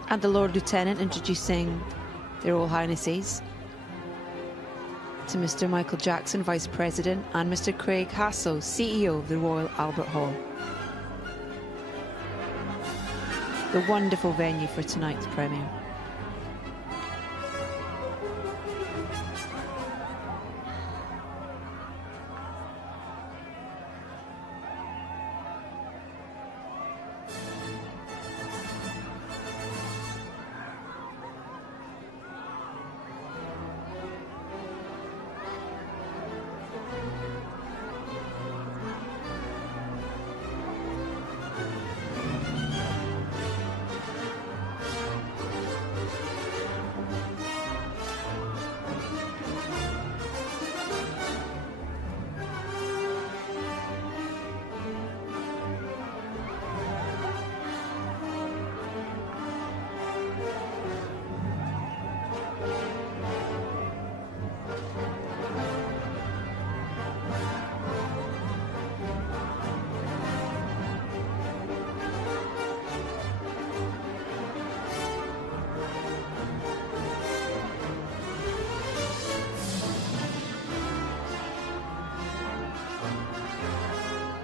And the Lord Lieutenant introducing their Royal Highnesses to Mr. Michael Jackson, Vice President, and Mr. Craig Hassel, CEO of the Royal Albert Hall. The wonderful venue for tonight's premiere.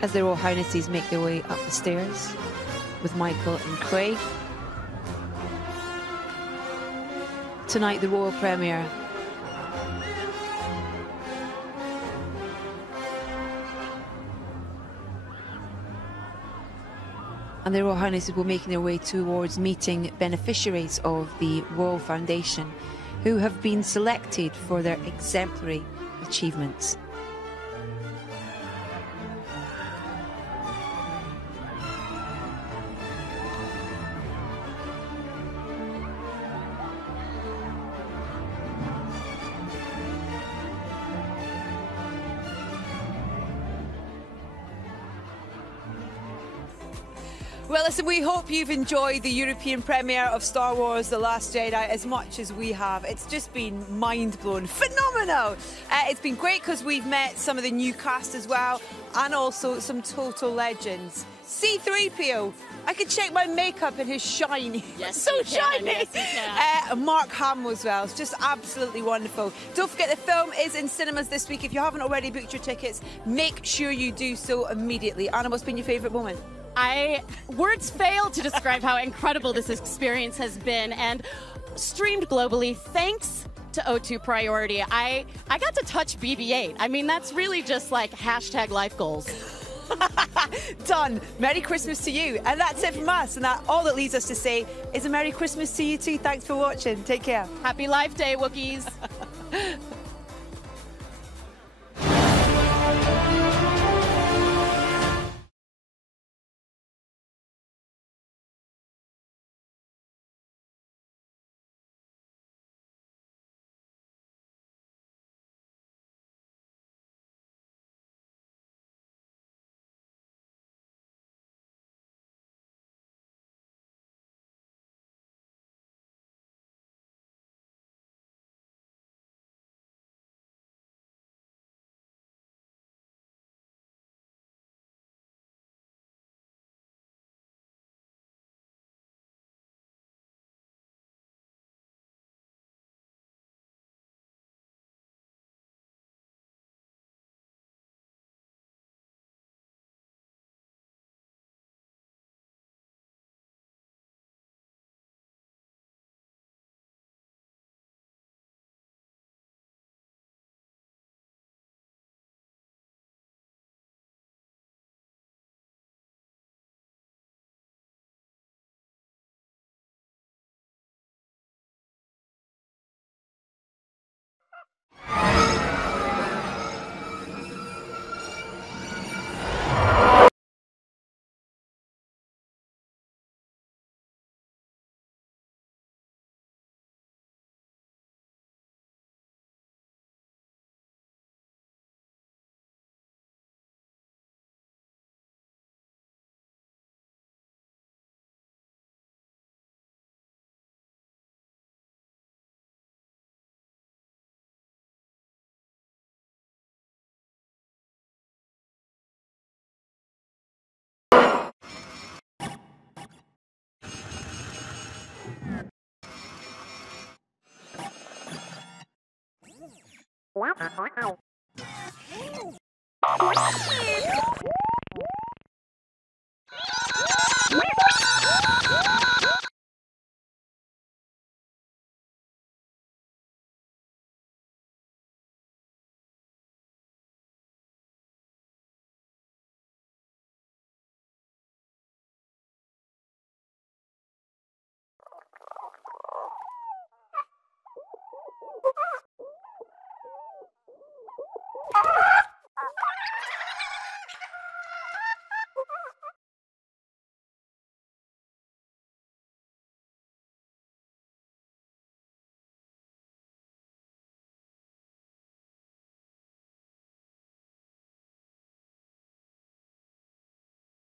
As their Royal Highnesses make their way up the stairs with Michael and Craig. Tonight, the royal premiere. And the Royal Highnesses will be making their way towards meeting beneficiaries of the Royal Foundation who have been selected for their exemplary achievements. Well, listen, we hope you've enjoyed the European premiere of Star Wars: The Last Jedi as much as we have. It's just been mind-blowing, phenomenal. It's been great because we've met some of the new cast as well, and also some total legends. C-3PO, I could check my makeup and his shine. Yes, so you can. shiny. Yes, you can. Mark Hamill as well. It's just absolutely wonderful. Don't forget the film is in cinemas this week. If you haven't already booked your tickets, make sure you do so immediately. Anna, what's been your favourite moment? Words fail to describe how incredible this experience has been, and streamed globally thanks to O2 Priority. I got to touch BB-8. I mean, that's really just like hashtag life goals. Done. Merry Christmas to you. And that's it from us. And that all that leaves us to say is a Merry Christmas to you too. Thanks for watching. Take care. Happy Life Day, Wookiees.